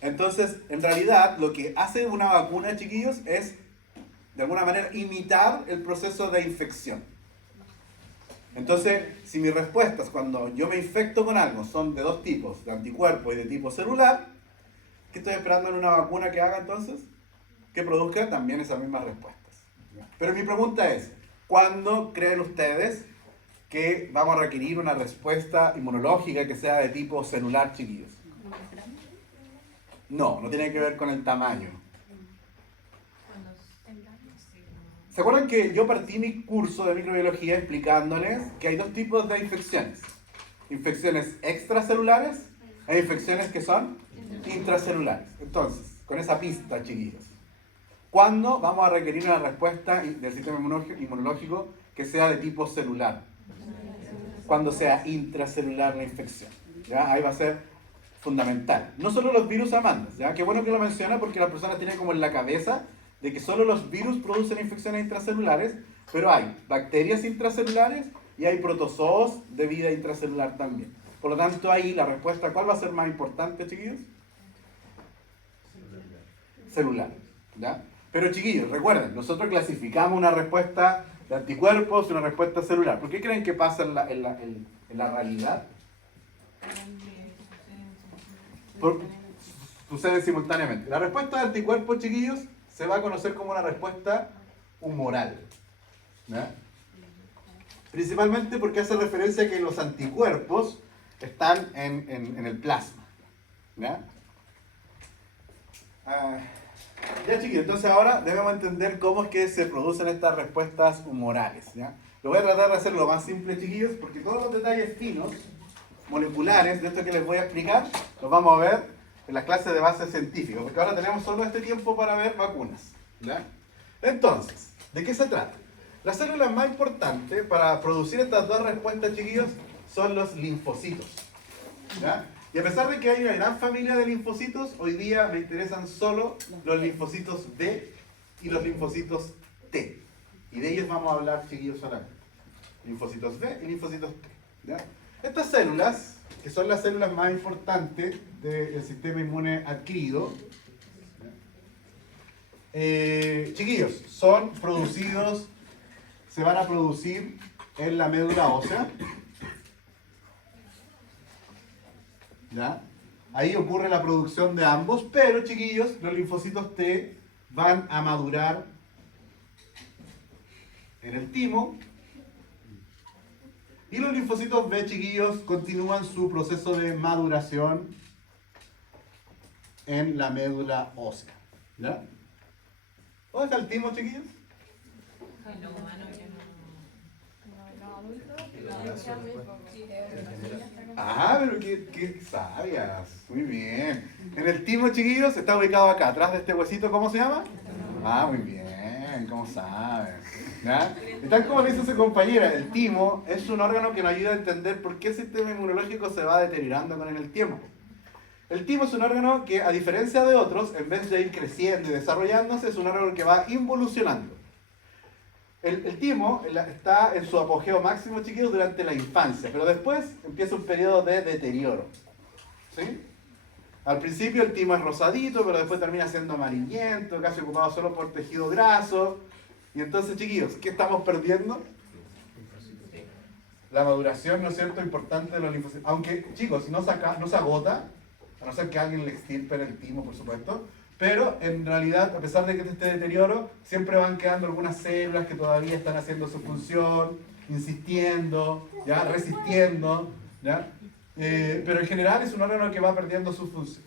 Entonces, en realidad, lo que hace una vacuna, chiquillos, es de alguna manera imitar el proceso de infección. Entonces, si mis respuestas cuando yo me infecto con algo son de dos tipos, de anticuerpos y de tipo celular, ¿qué estoy esperando en una vacuna que haga entonces? Que produzca también esas mismas respuestas. Pero mi pregunta es, ¿cuándo creen ustedes que vamos a requerir una respuesta inmunológica que sea de tipo celular, chiquillos? No, no tiene que ver con el tamaño. Cuando ¿Se acuerdan que yo partí mi curso de microbiología explicándoles que hay dos tipos de infecciones? Infecciones extracelulares e infecciones que son intracelulares. Entonces, con esa pista, chiquillos, ¿cuándo vamos a requerir una respuesta del sistema inmunológico que sea de tipo celular? Cuando sea intracelular la infección. ¿Ya? Ahí va a ser fundamental. No solo los virus amantes, ¿ya? Qué bueno que lo menciona porque las personas tienen como en la cabeza de que solo los virus producen infecciones intracelulares, pero hay bacterias intracelulares y hay protozoos de vida intracelular también. Por lo tanto, ahí la respuesta, ¿cuál va a ser más importante, chiquillos? Celular. ¿Ya? Pero chiquillos, recuerden, nosotros clasificamos una respuesta de anticuerpos y una respuesta celular. ¿Por qué creen que pasa en la realidad? Suceden simultáneamente. La respuesta de anticuerpos, chiquillos, se va a conocer como una respuesta humoral. ¿Ya? Principalmente porque hace referencia a que los anticuerpos están en el plasma. ¿Ya? Ya, chiquillos, entonces ahora debemos entender cómo es que se producen estas respuestas humorales. ¿Ya? Lo voy a tratar de hacer lo más simple, chiquillos, porque todos los detalles finos, moleculares, de esto que les voy a explicar, los vamos a ver en las clases de base científica, porque ahora tenemos solo este tiempo para ver vacunas. ¿Ya? Entonces, ¿de qué se trata? Las células más importantes para producir estas dos respuestas, chiquillos, son los linfocitos. ¿Ya? Y a pesar de que hay una gran familia de linfocitos, hoy día me interesan solo los linfocitos B y los linfocitos T. Y de ellos vamos a hablar, chiquillos, solamente. Linfocitos B y linfocitos T. ¿Ya? Estas células, que son las células más importantes del sistema inmune adquirido, chiquillos, son producidos, se van a producir en la médula ósea. ¿Ya? Ahí ocurre la producción de ambos, pero chiquillos, los linfocitos T van a madurar en el timo. Y los linfocitos B, chiquillos, continúan su proceso de maduración en la médula ósea. ¿Ya? ¿Dónde está el timo, chiquillos? en lo humano ya Ah, pero qué sabias. Muy bien. En el timo, chiquillos, está ubicado acá, atrás de este huesito, ¿cómo se llama? Ah, muy bien, ¿cómo saben? ¿Ya? Y tal como le dice su compañera, el timo es un órgano que nos ayuda a entender por qué el sistema inmunológico se va deteriorando con el tiempo. El timo es un órgano que, a diferencia de otros, en vez de ir creciendo y desarrollándose, es un órgano que va involucionando. El timo está en su apogeo máximo, chiquillos, durante la infancia, pero después empieza un periodo de deterioro. ¿Sí? Al principio el timo es rosadito, pero después termina siendo amarillento, casi ocupado solo por tejido graso. Y entonces, chiquillos, ¿qué estamos perdiendo? La maduración, ¿no es cierto?, importante de los linfocitos. Aunque, chicos, no se agota, a no ser que alguien le extirpe el timo, por supuesto. Pero, en realidad, a pesar de que este deterioro, siempre van quedando algunas células que todavía están haciendo su función, insistiendo, ¿ya? Resistiendo, ¿ya? Pero en general es un órgano que va perdiendo su función.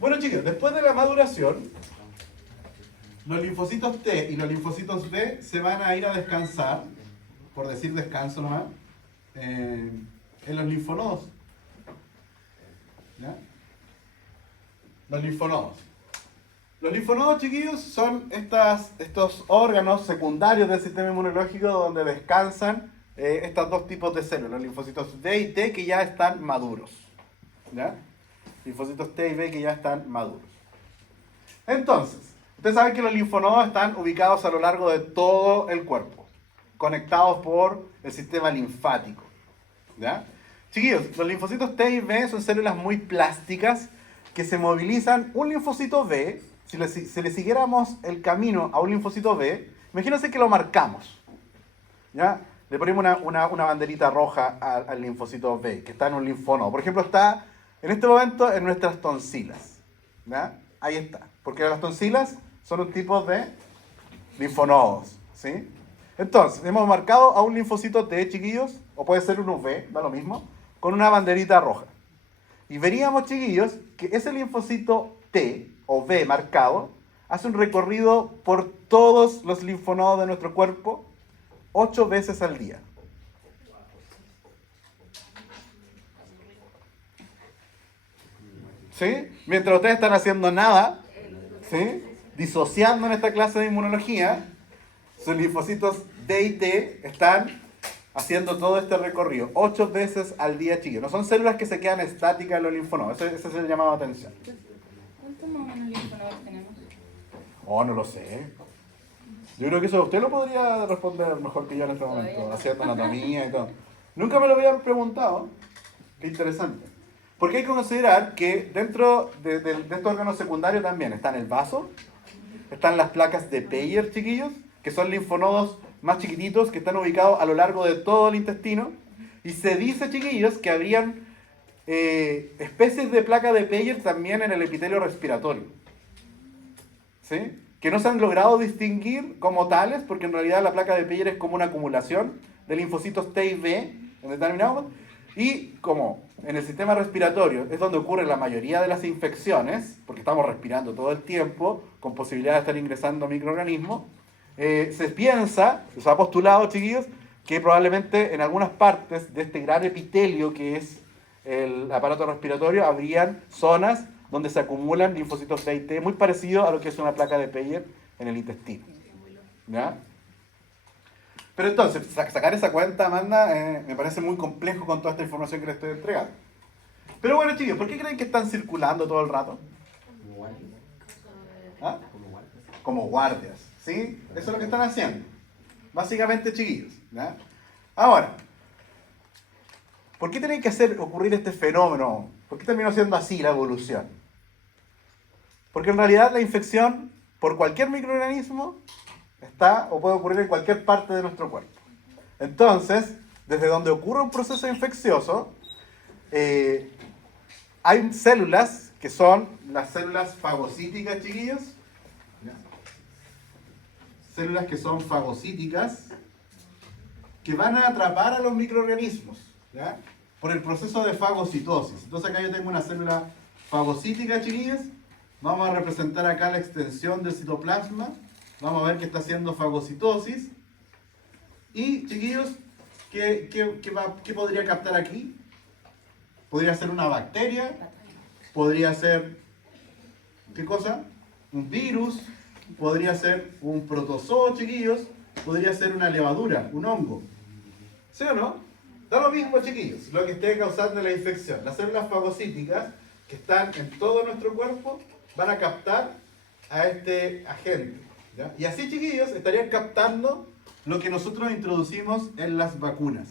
Bueno, chicos, después de la maduración, los linfocitos T y los linfocitos B se van a ir a descansar, por decir descanso nomás, en los linfonodos. ¿Ya? Los linfonodos. Los linfonodos, chiquillos, son estos órganos secundarios del sistema inmunológico donde descansan estos dos tipos de células, los linfocitos B y T, que ya están maduros. ¿Ya? Linfocitos T y B que ya están maduros. Entonces, Ustedes saben que los linfonodos están ubicados a lo largo de todo el cuerpo, conectados por el sistema linfático. ¿Ya? Chiquillos, los linfocitos T y B son células muy plásticas que se movilizan. Un linfocito B, si le siguiéramos el camino a un linfocito B, imagínense que lo marcamos. ¿Ya? Le ponemos una banderita roja al linfocito B, que está en un linfonodo. Por ejemplo, está en este momento en nuestras tonsilas. ¿Ya? Ahí está. Porque las tonsilas son un tipo de linfonodos. ¿Sí? Entonces, hemos marcado a un linfocito T, chiquillos, o puede ser un V, da lo mismo, con una banderita roja. Y veríamos, chiquillos, que ese linfocito T o B marcado hace un recorrido por todos los linfonodos de nuestro cuerpo 8 veces al día. ¿Sí? Mientras ustedes están haciendo nada, ¿sí? Disociando en esta clase de inmunología, sus linfocitos D y T están haciendo todo este recorrido 8 veces al día, chiquillos. No son células que se quedan estáticas en los linfonodos. Ese es el llamado de atención. ¿Cuántos más o menos linfonodos tenemos? Oh, no lo sé. Yo creo que eso usted lo podría responder mejor que yo en este momento, haciendo anatomía y todo. Nunca me lo habían preguntado. Qué interesante. Porque hay que considerar que dentro de estos órganos secundarios también están el vaso, están las placas de Peyer, chiquillos, que son linfonodos más chiquititos que están ubicados a lo largo de todo el intestino. Y se dice, chiquillos, que habrían especies de placa de Peyer también en el epitelio respiratorio. ¿Sí? Que no se han logrado distinguir como tales, porque en realidad la placa de Peyer es como una acumulación de linfocitos T y B en determinado momento. Y como en el sistema respiratorio es donde ocurre la mayoría de las infecciones, porque estamos respirando todo el tiempo, con posibilidad de estar ingresando microorganismos, se piensa, se ha postulado, chiquillos, que probablemente en algunas partes de este gran epitelio que es el aparato respiratorio, habrían zonas donde se acumulan linfocitos T y T, muy parecido a lo que es una placa de Peyer en el intestino. ¿Ya? Pero entonces, sacar esa cuenta, Amanda, me parece muy complejo con toda esta información que les estoy entregando. Pero bueno, chicos, ¿por qué creen que están circulando todo el rato? ¿Ah? Como guardias, ¿sí? Eso es lo que están haciendo. Básicamente, chiquillos. ¿Ya? Ahora, ¿por qué tiene que ocurrir este fenómeno? ¿Por qué terminó siendo así la evolución? Porque en realidad la infección por cualquier microorganismo está o puede ocurrir en cualquier parte de nuestro cuerpo. Entonces, desde donde ocurre un proceso infeccioso, hay células que son las células fagocíticas, chiquillos. Células que son fagocíticas, que van a atrapar a los microorganismos, ¿ya? Por el proceso de fagocitosis. Entonces acá yo tengo una célula fagocítica, chiquillos. Vamos a representar acá la extensión del citoplasma. Vamos a ver que está haciendo fagocitosis. Y, chiquillos, ¿qué podría captar aquí? Podría ser una bacteria, podría ser, ¿qué cosa? Un virus, podría ser un protozoo, chiquillos, podría ser una levadura, un hongo. ¿Sí o no? Da lo mismo, chiquillos, lo que esté causando la infección. Las células fagocíticas que están en todo nuestro cuerpo van a captar a este agente. ¿Ya? Y así, chiquillos, estarían captando lo que nosotros introducimos en las vacunas.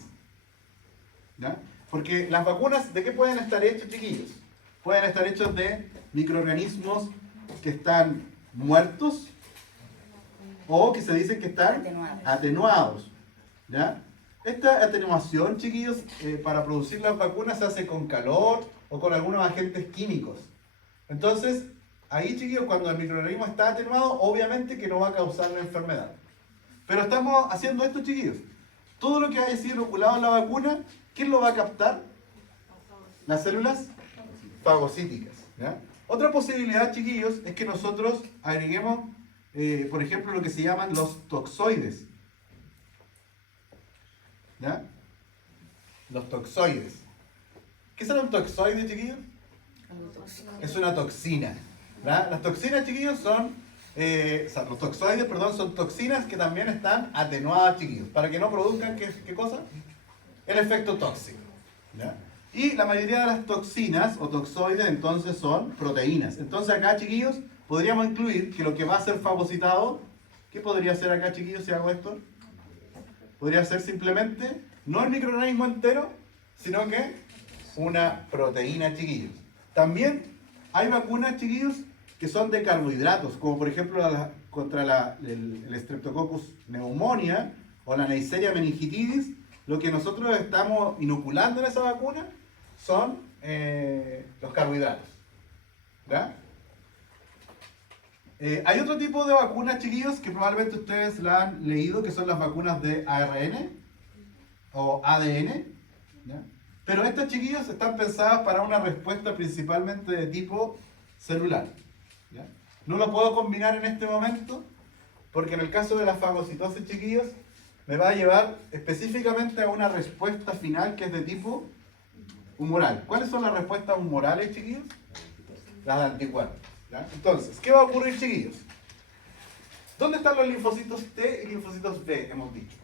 ¿Ya? Porque las vacunas, ¿de qué pueden estar hechas, chiquillos? Pueden estar hechos de microorganismos que están muertos o que se dicen que están atenuados. ¿Ya? Esta atenuación, chiquillos, para producir las vacunas se hace con calor o con algunos agentes químicos. Entonces, ahí, chiquillos, cuando el microorganismo está atenuado, obviamente que no va a causar la enfermedad. Pero estamos haciendo esto, chiquillos. Todo lo que haya sido inoculado en la vacuna, ¿quién lo va a captar? Las células fagocíticas. ¿Ya? Otra posibilidad, chiquillos, es que nosotros agreguemos, por ejemplo, lo que se llaman los toxoides. ¿Ya? Los toxoides. ¿Qué son un toxoide, chiquillos? Es una toxina. ¿Ya? Las toxinas, chiquillos, los toxoides, perdón, son toxinas que también están atenuadas, chiquillos, para que no produzcan, ¿qué cosa? El efecto tóxico. ¿Ya? Y la mayoría de las toxinas o toxoides entonces son proteínas. Entonces acá, chiquillos, podríamos incluir que lo que va a ser fagocitado, ¿qué podría ser acá, chiquillos, si hago esto? Podría ser simplemente, no el microorganismo entero, sino que una proteína, chiquillos. También hay vacunas, chiquillos, que son de carbohidratos, como por ejemplo contra el Streptococcus pneumonia o la Neisseria meningitidis. Lo que nosotros estamos inoculando en esa vacuna son los carbohidratos. ¿Ya? Hay otro tipo de vacunas, chiquillos, que probablemente ustedes la han leído, que son las vacunas de ARN o ADN. ¿Ya? Pero estas, chiquillos, están pensadas para una respuesta principalmente de tipo celular. ¿Ya? No lo puedo combinar en este momento, porque en el caso de la fagocitosis, chiquillos, me va a llevar específicamente a una respuesta final que es de tipo humoral. ¿Cuáles son las respuestas humorales, chiquillos? Las de anticuerpos. ¿Ya? Entonces, ¿qué va a ocurrir, chiquillos? ¿Dónde están los linfocitos T y linfocitos B, hemos dicho?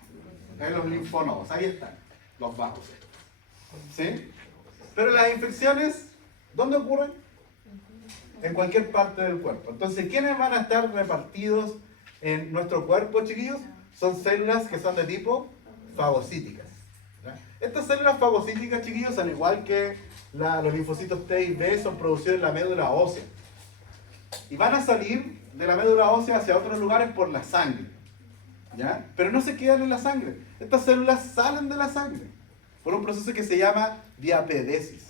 En los linfonodos, ahí están, los bajos. ¿Sí? Pero las infecciones, ¿dónde ocurren? En cualquier parte del cuerpo. Entonces, ¿quiénes van a estar repartidos en nuestro cuerpo, chiquillos? Son células que son de tipo fagocíticas. ¿Ya? Estas células fagocíticas, chiquillos, al igual que los linfocitos T y B, son producidos en la médula ósea. Y van a salir de la médula ósea hacia otros lugares por la sangre. ¿Ya? Pero no se quedan en la sangre. Estas células salen de la sangre por un proceso que se llama diapedesis.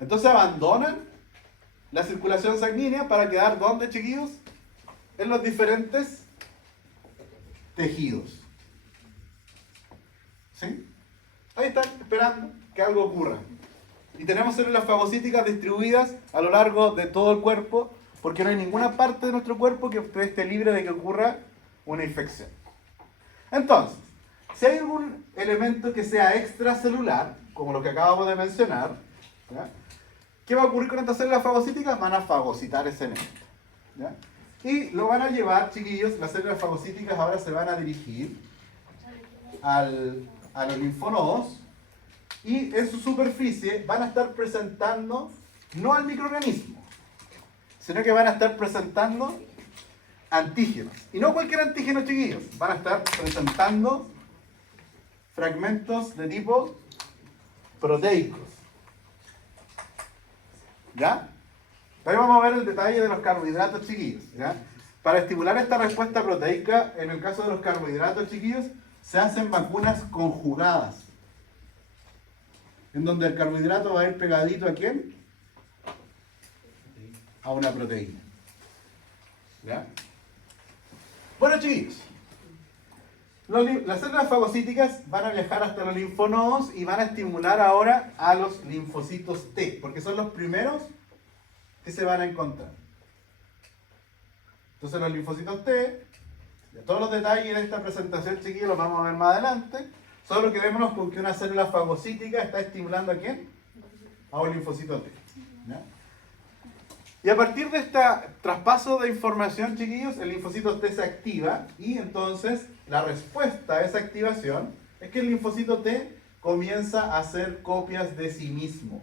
Entonces abandonan la circulación sanguínea para quedar, ¿dónde, chiquillos? En los diferentes tejidos. ¿Sí? Ahí están esperando que algo ocurra. Y tenemos células fagocíticas distribuidas a lo largo de todo el cuerpo, porque no hay ninguna parte de nuestro cuerpo que esté libre de que ocurra una infección. Entonces, si hay algún elemento que sea extracelular, como lo que acabamos de mencionar, ¿ya? ¿Qué va a ocurrir con estas células fagocíticas? Van a fagocitar ese elemento. ¿Ya? Y lo van a llevar, chiquillos, las células fagocíticas ahora se van a dirigir a los linfonodos y en su superficie van a estar presentando no al microorganismo, sino que van a estar presentando antígenos. Y no cualquier antígeno, chiquillos, van a estar presentando fragmentos de tipo proteicos. ¿Ya? Ahí vamos a ver el detalle de los carbohidratos, chiquillos. ¿Ya? Para estimular esta respuesta proteica, en el caso de los carbohidratos, chiquillos, se hacen vacunas conjugadas. En donde el carbohidrato va a ir pegadito ¿a quién? A una proteína. ¿Ya? Bueno, chiquillos. Las células fagocíticas van a viajar hasta los linfonodos y van a estimular ahora a los linfocitos T, porque son los primeros que se van a encontrar. Entonces los linfocitos T, todos los detalles de esta presentación, chiquillos, los vamos a ver más adelante. Solo quedémonos con que una célula fagocítica está estimulando ¿a quién? A un linfocito T. ¿Ya? Y a partir de este traspaso de información, chiquillos, el linfocito T se activa y entonces la respuesta a esa activación es que el linfocito T comienza a hacer copias de sí mismo.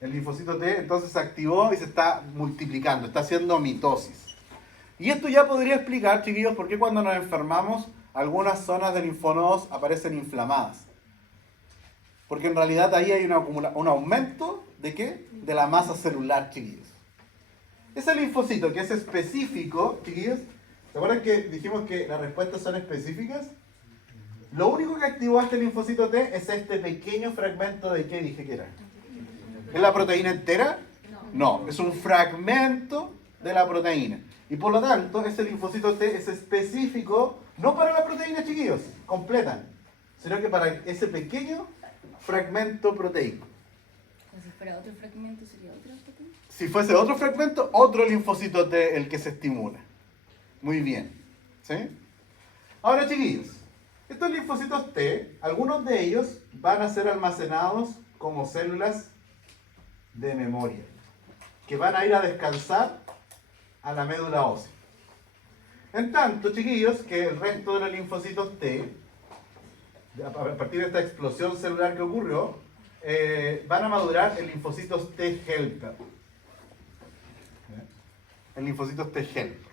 El linfocito T entonces se activó y se está multiplicando, está haciendo mitosis. Y esto ya podría explicar, chiquillos, por qué cuando nos enfermamos algunas zonas de linfonodos aparecen inflamadas. Porque en realidad ahí hay un aumento ¿de qué? De la masa celular, chiquillos. Ese linfocito que es específico, chiquillos, ¿se acuerdan que dijimos que las respuestas son específicas? Lo único que activó a este linfocito T es este pequeño fragmento de ¿qué dije que era? ¿Es la proteína entera? No, es un fragmento de la proteína. Y por lo tanto, ese linfocito T es específico, no para la proteína, chiquillos, completa, sino que para ese pequeño fragmento proteico. Si fuera otro fragmento, sería otro proteína. Si fuese otro fragmento, otro linfocito T el que se estimula. Muy bien. ¿Sí? Ahora, chiquillos, estos linfocitos T, algunos de ellos van a ser almacenados como células de memoria, que van a ir a descansar a la médula ósea. En tanto, chiquillos, que el resto de los linfocitos T, a partir de esta explosión celular que ocurrió, van a madurar en linfocitos T helper. En linfocitos T helper.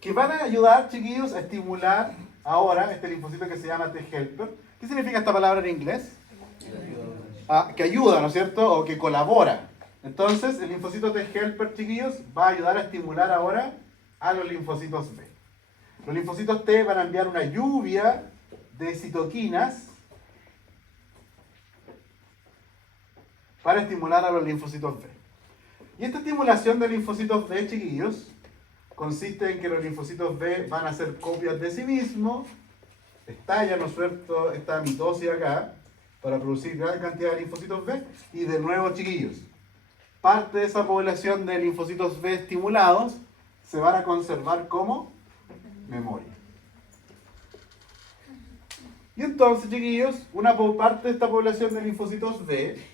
Que van a ayudar, chiquillos, a estimular ahora este linfocito que se llama T helper. ¿Qué significa esta palabra en inglés? Que ayuda, ¿no es cierto? O que colabora. Entonces, el linfocito T helper, chiquillos, va a ayudar a estimular ahora a los linfocitos B. Los linfocitos T van a enviar una lluvia de citoquinas para estimular a los linfocitos B. Y esta estimulación de linfocitos B, chiquillos, consiste en que los linfocitos B van a hacer copias de sí mismos, estalla, ¿no es cierto?, esta mitosis acá, para producir gran cantidad de linfocitos B, y de nuevo, chiquillos, parte de esa población de linfocitos B estimulados se van a conservar como memoria. Y entonces, chiquillos, una parte de esta población de linfocitos B,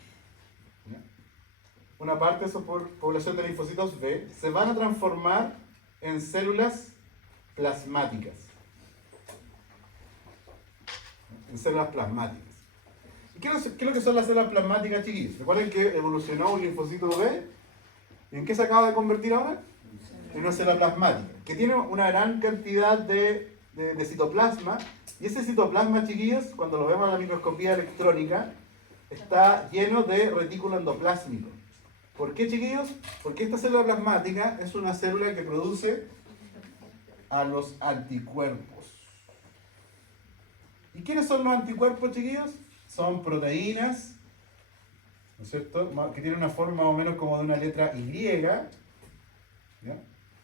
una parte de esa población de linfocitos B, se van a transformar en células plasmáticas. En células plasmáticas. ¿Y qué es lo que son las células plasmáticas, chiquillos? Recuerden que evolucionó un linfocito B. ¿Y en qué se acaba de convertir ahora? En una célula plasmática, que tiene una gran cantidad de citoplasma. Y ese citoplasma, chiquillos, cuando lo vemos en la microscopía electrónica, está lleno de retículo endoplásmico. ¿Por qué, chiquillos? Porque esta célula plasmática es una célula que produce a los anticuerpos. ¿Y quiénes son los anticuerpos, chiquillos? Son proteínas, ¿no es cierto?, que tienen una forma más o menos como de una letra Y, ¿ya?,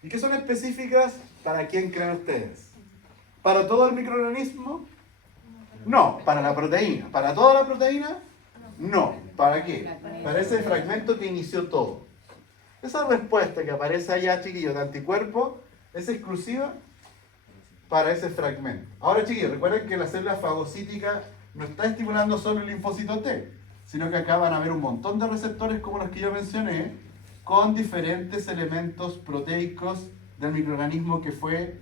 y que son específicas para quién creen ustedes. ¿Para todo el microorganismo? No, para la proteína. ¿Para toda la proteína? No. ¿Para qué? Para ese fragmento que inició todo. Esa respuesta que aparece allá, chiquillos, de anticuerpo, es exclusiva para ese fragmento. Ahora, chiquillos, recuerden que la célula fagocítica no está estimulando solo el linfocito T, sino que acá van a haber un montón de receptores como los que yo mencioné, con diferentes elementos proteicos del microorganismo que fue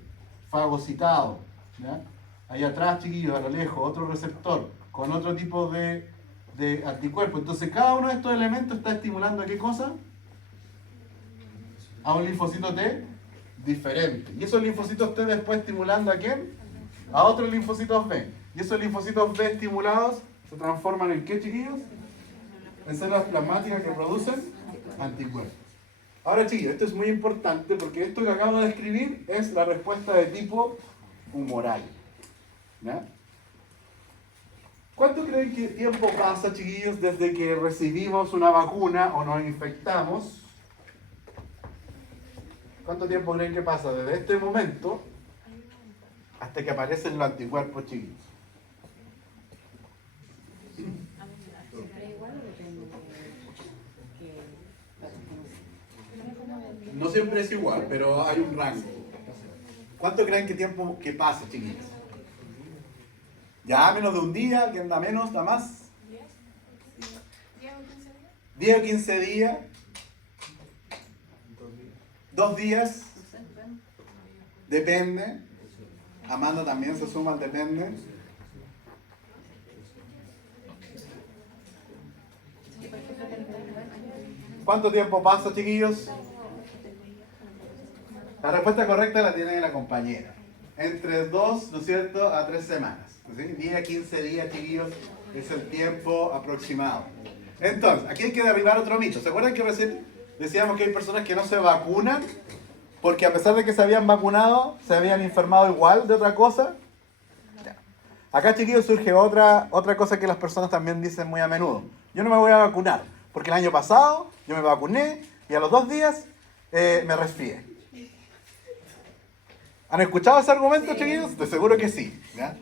fagocitado, ¿ya? Ahí atrás, chiquillos, a lo lejos, otro receptor con otro tipo de anticuerpo. Entonces, cada uno de estos elementos está estimulando ¿a qué cosa? A un linfocito T diferente. Y esos linfocitos T después estimulando ¿a quién? A otros linfocitos B. Y esos linfocitos B estimulados se transforman ¿en qué, chiquillos? En células plasmáticas que producen anticuerpos. Ahora, chiquillos, esto es muy importante porque esto que acabo de describir es la respuesta de tipo humoral, ¿ya? ¿Cuánto creen que tiempo pasa, chiquillos, desde que recibimos una vacuna o nos infectamos? ¿Cuánto tiempo creen que pasa desde este momento hasta que aparecen los anticuerpos, chiquillos? No siempre es igual, pero hay un rango. ¿Cuánto creen que tiempo que pasa, chiquillos? ¿Ya menos de un día? ¿Alguien da menos, da más? 10 o 15 días. 2 días. Depende. Amanda también se suma al depende. ¿Cuánto tiempo pasa, chiquillos? La respuesta correcta la tiene la compañera. Entre 2, ¿no es cierto?, a 3 semanas. ¿Sí? 10 a 15 días, chiquillos, es el tiempo aproximado. Entonces, aquí hay que derribar otro mito. ¿Se acuerdan que recién decíamos que hay personas que no se vacunan porque a pesar de que se habían vacunado, se habían enfermado igual de otra cosa? Acá, chiquillos, surge otra cosa que las personas también dicen muy a menudo. Yo no me voy a vacunar porque el año pasado yo me vacuné y a los 2 días me resfrié. ¿Han escuchado ese argumento, chiquillos? De seguro que sí, ¿ya?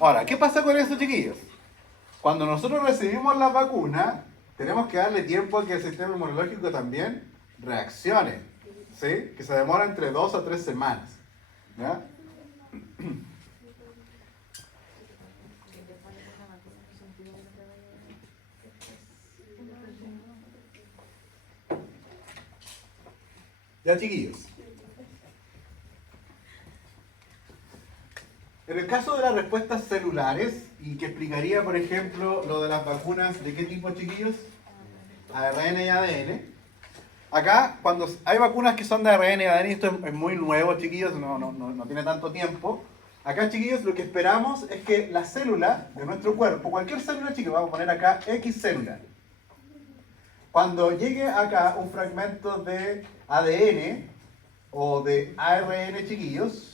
Ahora, ¿qué pasa con eso, chiquillos? Cuando nosotros recibimos la vacuna, tenemos que darle tiempo a que el sistema inmunológico también reaccione, ¿sí? Que se demora entre 2 a 3 semanas, ¿ya? Ya, chiquillos. En el caso de las respuestas celulares, y que explicaría, por ejemplo, lo de las vacunas, ¿de qué tipo, chiquillos? ARN y ADN. Acá, cuando hay vacunas que son de ARN y ADN, y esto es muy nuevo, chiquillos, no tiene tanto tiempo. Acá, chiquillos, lo que esperamos es que la célula de nuestro cuerpo, cualquier célula, chiquillos, vamos a poner acá X célula. Cuando llegue acá un fragmento de ADN o de ARN, chiquillos,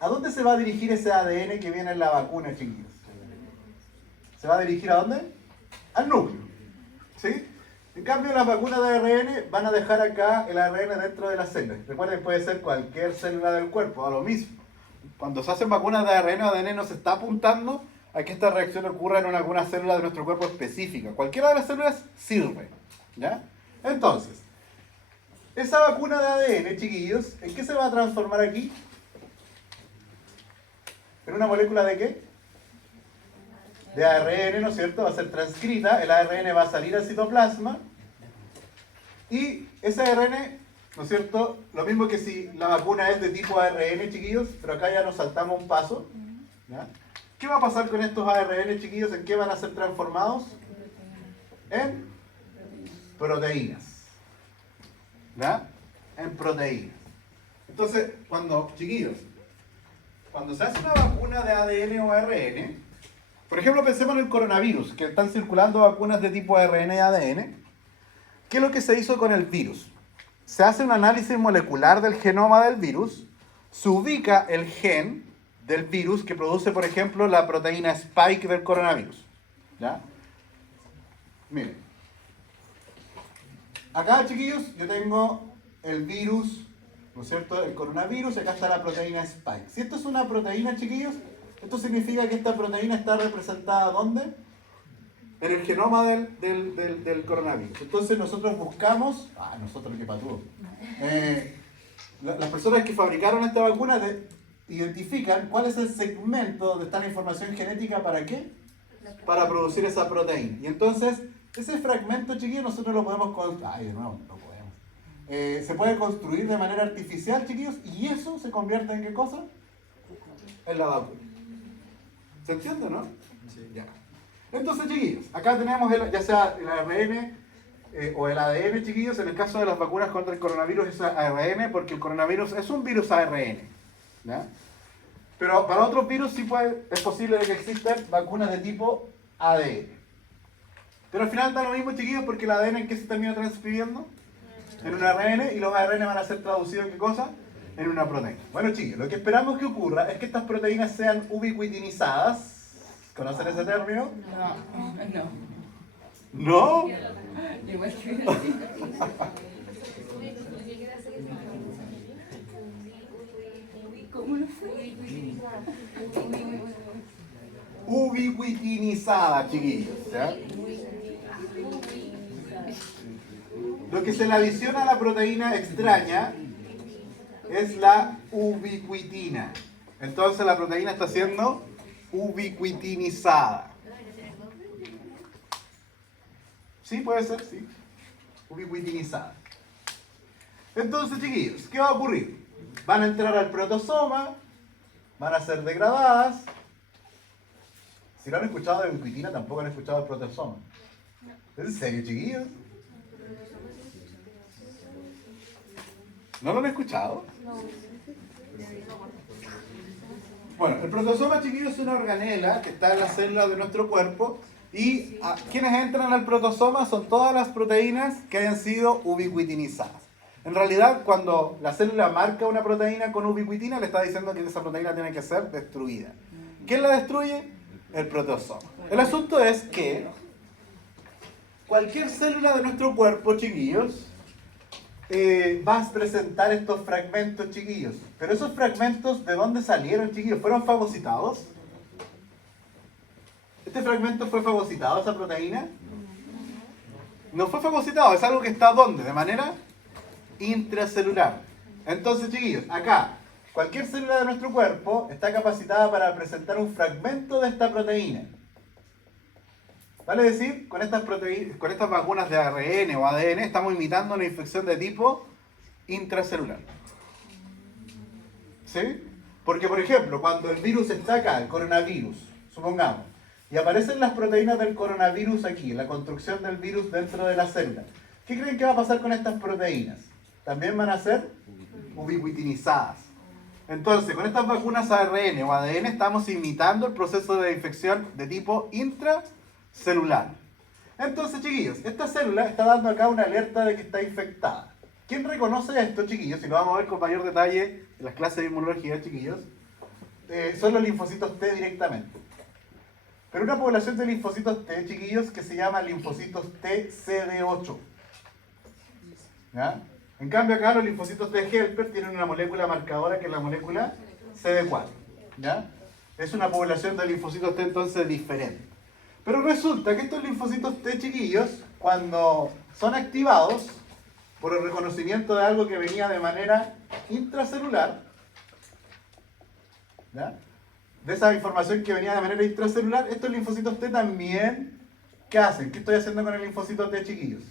¿a dónde se va a dirigir ese ADN que viene en la vacuna, chiquillos? ¿Se va a dirigir a dónde? Al núcleo. ¿Sí? En cambio, las vacunas de ARN van a dejar acá el ARN dentro de la célula. Recuerden, puede ser cualquier célula del cuerpo, a lo mismo. Cuando se hacen vacunas de ARN o ADN no se está apuntando a que esta reacción ocurra en alguna célula de nuestro cuerpo específica. Cualquiera de las células sirve. ¿Ya? Entonces, esa vacuna de ADN, chiquillos, ¿en qué se va a transformar aquí? ¿En una molécula de qué? De ARN, ¿no es cierto? Va a ser transcrita, el ARN va a salir al citoplasma y ese ARN, ¿no es cierto? Lo mismo que si la vacuna es de tipo ARN, chiquillos, pero acá ya nos saltamos un paso. ¿Ya? ¿Qué va a pasar con estos ARN, chiquillos? ¿En qué van a ser transformados? En proteínas. ¿Ya? En proteínas. Entonces, chiquillos, cuando se hace una vacuna de ADN o ARN, por ejemplo, pensemos en el coronavirus, que están circulando vacunas de tipo ARN y ADN. ¿Qué es lo que se hizo con el virus? Se hace un análisis molecular del genoma del virus, se ubica el gen del virus que produce, por ejemplo, la proteína Spike del coronavirus. ¿Ya? Miren. Acá, chiquillos, yo tengo el virus, ¿no es cierto? El coronavirus, y acá está la proteína Spike. Si esto es una proteína, chiquillos, esto significa que esta proteína está representada ¿dónde? En el genoma del coronavirus. Entonces nosotros buscamos, nosotros qué patúo. Las personas que fabricaron esta vacuna identifican cuál es el segmento donde está la información genética para qué? Para producir esa proteína. Y entonces, ese fragmento, chiquillos, nosotros lo podemos construir. De nuevo, no podemos. Se puede construir de manera artificial, chiquillos, y eso se convierte en ¿qué cosa? En la vacuna. ¿Se entiende, no? Sí. Ya. Entonces, chiquillos, acá tenemos ya sea el ARN o el ADN, chiquillos. En el caso de las vacunas contra el coronavirus es ARN, porque el coronavirus es un virus ARN. ¿Ya? Pero para otros virus sí es posible que existan vacunas de tipo ADN. Pero al final da lo mismo, chiquillos, porque el ADN ¿en qué se termina transcribiendo? En un ARN, y los ARN van a ser traducidos ¿en qué cosa? En una proteína. Bueno, chiquillos, lo que esperamos que ocurra es que estas proteínas sean ubiquitinizadas. ¿Conocen ese término? No. ¿No? Igual que ¿cómo lo fue? Ubiquitinizada, chiquillos. ¿Ya? Lo que se le adiciona a la proteína extraña es la ubiquitina. Entonces la proteína está siendo ubiquitinizada. Sí, puede ser, sí. Ubiquitinizada. Entonces, chiquillos, ¿qué va a ocurrir? Van a entrar al protosoma, van a ser degradadas. Si no han escuchado de ubiquitina, tampoco han escuchado el protosoma. ¿En serio, chiquillos? ¿No lo han escuchado? Bueno, el protosoma, chiquillos, es una organela que está en las células de nuestro cuerpo y quienes entran al protosoma son todas las proteínas que hayan sido ubiquitinizadas. En realidad, cuando la célula marca una proteína con ubiquitina, le está diciendo que esa proteína tiene que ser destruida. ¿Quién la destruye? El protosoma. El asunto es que cualquier célula de nuestro cuerpo, chiquillos, va a presentar estos fragmentos, chiquillos. Pero esos fragmentos, ¿de dónde salieron, chiquillos? ¿Fueron fagocitados? ¿Este fragmento fue fagocitado, esa proteína? No fue fagocitado, es algo que está ¿dónde? De manera intracelular. Entonces, chiquillos, acá, cualquier célula de nuestro cuerpo está capacitada para presentar un fragmento de esta proteína. Vale decir, con estas vacunas de ARN o ADN estamos imitando una infección de tipo intracelular. ¿Sí? Porque, por ejemplo, cuando el virus está acá, el coronavirus, supongamos, y aparecen las proteínas del coronavirus aquí, la construcción del virus dentro de la célula, ¿qué creen que va a pasar con estas proteínas? También van a ser ubiquitinizadas. Entonces, con estas vacunas ARN o ADN estamos imitando el proceso de infección de tipo intracelular. Entonces, chiquillos, esta célula está dando acá una alerta de que está infectada. ¿Quién reconoce esto, chiquillos? Y lo vamos a ver con mayor detalle en las clases de inmunología, chiquillos. Son los linfocitos T directamente. Pero una población de linfocitos T, chiquillos, que se llama linfocitos T CD8. ¿Ya? En cambio acá los linfocitos T helper tienen una molécula marcadora que es la molécula CD4. ¿Ya? Es una población de linfocitos T entonces diferente. Pero resulta que estos linfocitos T, chiquillos, cuando son activados por el reconocimiento de algo que venía de manera intracelular, ¿ya? De esa información que venía de manera intracelular, estos linfocitos T también, ¿qué hacen? ¿Qué estoy haciendo con el linfocito T, chiquillos?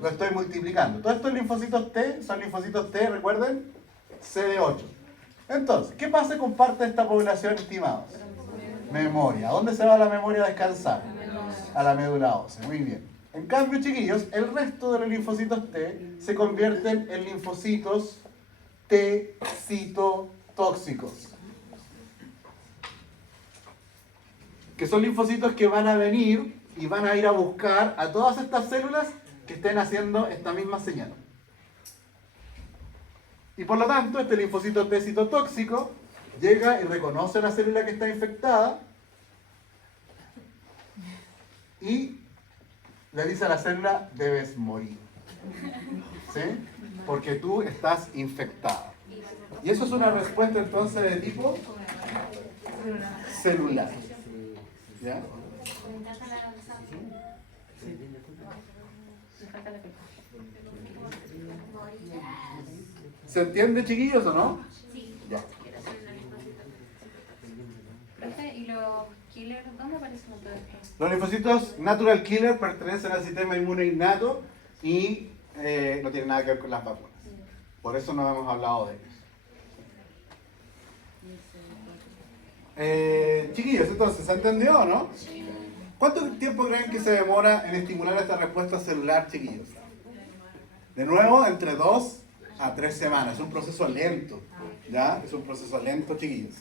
Lo estoy multiplicando. Todos estos linfocitos T son linfocitos T, recuerden, CD8. Entonces, ¿qué pasa con parte de esta población, estimados? Memoria. ¿A dónde se va la memoria a descansar? A la médula ósea. Muy bien. En cambio, chiquillos, el resto de los linfocitos T se convierten en linfocitos T citotóxicos. Que son linfocitos que van a venir y van a ir a buscar a todas estas células que estén haciendo esta misma señal. Y por lo tanto, este linfocito T citotóxico llega y reconoce la célula que está infectada y le dice a la célula, debes morir. ¿Sí? Porque tú estás infectada. Y eso es una respuesta entonces de tipo celular. ¿Ya? ¿Se entiende, chiquillos, o no? Sí. Ya. Profe, ¿y los killers dónde aparecen todo esto? Los linfocitos natural killer pertenecen al sistema inmune innato y no tienen nada que ver con las vacunas. Por eso no hemos hablado de ellos. Chiquillos, entonces, ¿se entendió o no? ¿Cuánto tiempo creen que se demora en estimular esta respuesta celular, chiquillos? De nuevo, entre 2 a 3 semanas. Es un proceso lento. ¿Ya? Es un proceso lento, chiquillos.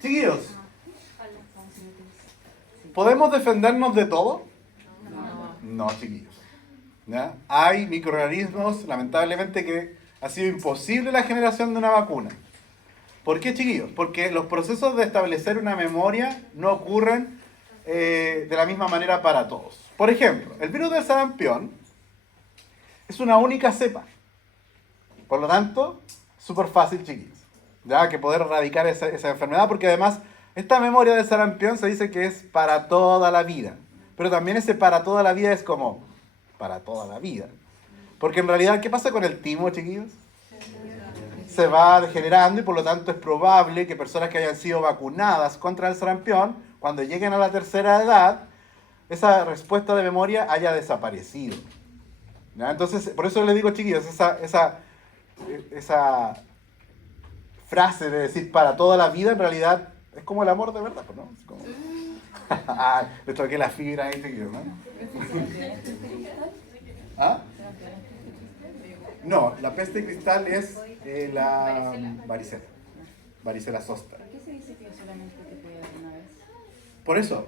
Chiquillos, ¿podemos defendernos de todo? No, chiquillos. ¿Ya? Hay microorganismos, lamentablemente, que ha sido imposible la generación de una vacuna. ¿Por qué, chiquillos? Porque los procesos de establecer una memoria no ocurren de la misma manera para todos. Por ejemplo, el virus del sarampión es una única cepa. Por lo tanto, súper fácil, chiquillos. Ya que poder erradicar esa enfermedad, porque además esta memoria del sarampión se dice que es para toda la vida. Pero también ese para toda la vida es como para toda la vida. Porque en realidad, ¿qué pasa con el timo, chiquillos? Se va degenerando y por lo tanto es probable que personas que hayan sido vacunadas contra el sarampión, cuando lleguen a la tercera edad, esa respuesta de memoria haya desaparecido. ¿Ya? Entonces, por eso les digo, chiquillos, esa frase de decir para toda la vida, en realidad es como el amor de verdad, ¿no? Es como... Le toqué la fibra ahí, chiquillos, ¿no? ¿Ah? No, la peste cristal es la varicela zoster. ¿Por qué se dice que solamente te puede dar una vez? Por eso.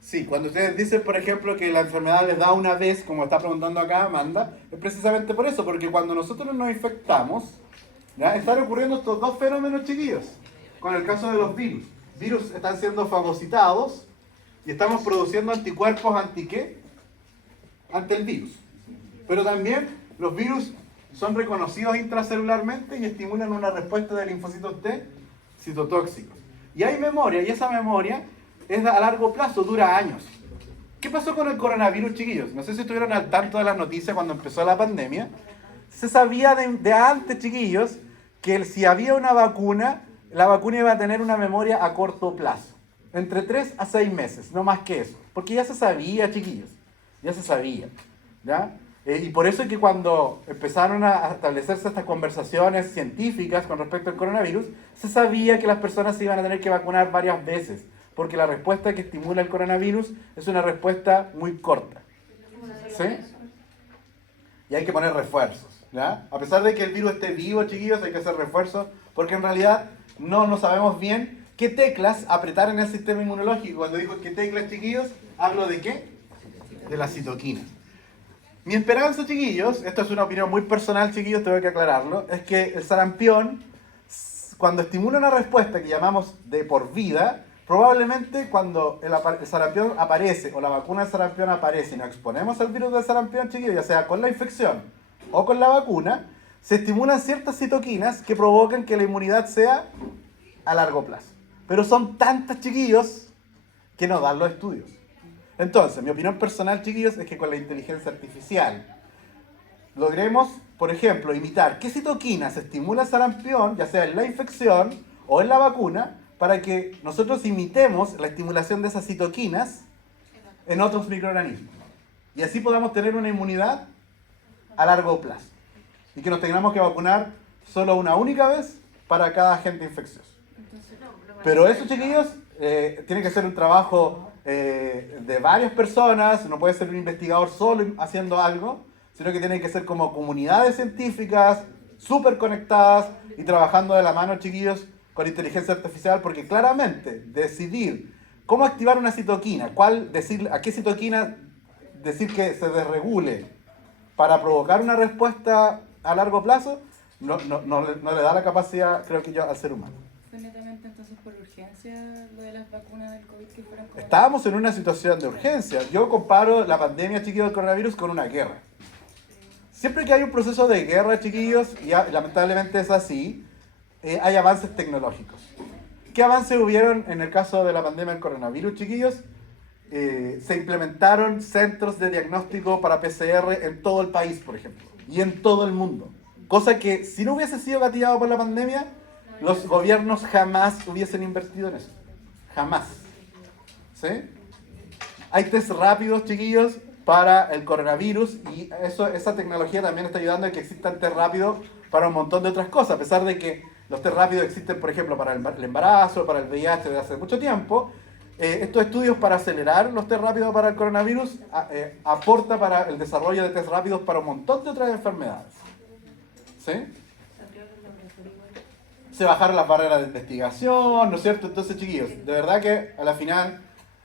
Sí, cuando ustedes dicen, por ejemplo, que la enfermedad les da una vez, como está preguntando acá Amanda, es precisamente por eso, porque cuando nosotros nos infectamos, ¿ya? Están ocurriendo estos dos fenómenos, chiquillos. Con el caso de los virus. Virus están siendo fagocitados y estamos produciendo anticuerpos ¿anti qué? Ante el virus. Pero también los virus son reconocidos intracelularmente y estimulan una respuesta de linfocitos T citotóxicos. Y hay memoria, y esa memoria es a largo plazo, dura años. ¿Qué pasó con el coronavirus, chiquillos? No sé si estuvieron al tanto de las noticias cuando empezó la pandemia. Se sabía de antes, chiquillos, que si había una vacuna, la vacuna iba a tener una memoria a corto plazo. Entre 3 a 6 meses, no más que eso. Porque ya se sabía, chiquillos. Ya se sabía. ¿Ya? Y por eso es que cuando empezaron a establecerse estas conversaciones científicas con respecto al coronavirus, se sabía que las personas se iban a tener que vacunar varias veces, porque la respuesta que estimula el coronavirus es una respuesta muy corta. ¿Sí? Y hay que poner refuerzos, ¿ya? A pesar de que el virus esté vivo, chiquillos, hay que hacer refuerzos, porque en realidad no sabemos bien qué teclas apretar en el sistema inmunológico. Cuando digo qué teclas, chiquillos, ¿hablo de qué? De las citoquinas. Mi esperanza, chiquillos, esto es una opinión muy personal, chiquillos, tengo que aclararlo, es que el sarampión, cuando estimula una respuesta que llamamos de por vida, probablemente cuando el sarampión aparece o la vacuna del sarampión aparece y nos exponemos al virus del sarampión, chiquillos, ya sea con la infección o con la vacuna, se estimulan ciertas citoquinas que provocan que la inmunidad sea a largo plazo. Pero son tantas, chiquillos, que no dan los estudios. Entonces, mi opinión personal, chiquillos, es que con la inteligencia artificial logremos, por ejemplo, imitar qué citoquinas estimula el sarampión, ya sea en la infección o en la vacuna, para que nosotros imitemos la estimulación de esas citoquinas en otros microorganismos. Y así podamos tener una inmunidad a largo plazo. Y que nos tengamos que vacunar solo una única vez para cada agente infeccioso. Pero eso, chiquillos, tiene que ser un trabajo de varias personas, no puede ser un investigador solo haciendo algo, sino que tiene que ser como comunidades científicas, súper conectadas y trabajando de la mano, chiquillos, con inteligencia artificial, porque claramente decidir cómo activar una citoquina, a qué citoquina decir que se desregule para provocar una respuesta a largo plazo, no le da la capacidad, creo que yo, al ser humano. ¿Fue netamente entonces por urgencia lo de las vacunas del COVID que fueron como... Estábamos en una situación de urgencia. Yo comparo la pandemia, chiquillos, del coronavirus con una guerra. Siempre que hay un proceso de guerra, chiquillos, y lamentablemente es así, hay avances tecnológicos. ¿Qué avances hubieron en el caso de la pandemia del coronavirus, chiquillos? Se implementaron centros de diagnóstico para PCR en todo el país, por ejemplo, y en todo el mundo. Cosa que si no hubiese sido gatillado por la pandemia, los gobiernos jamás hubiesen invertido en eso. Jamás. ¿Sí? Hay test rápidos, chiquillos, para el coronavirus y esa tecnología también está ayudando a que existan test rápidos para un montón de otras cosas. A pesar de que los test rápidos existen, por ejemplo, para el embarazo, para el VIH desde hace mucho tiempo, estos estudios para acelerar los test rápidos para el coronavirus aporta para el desarrollo de test rápidos para un montón de otras enfermedades. ¿Sí? Se bajaron las barreras de investigación, ¿no es cierto? Entonces, chiquillos, de verdad que a la final,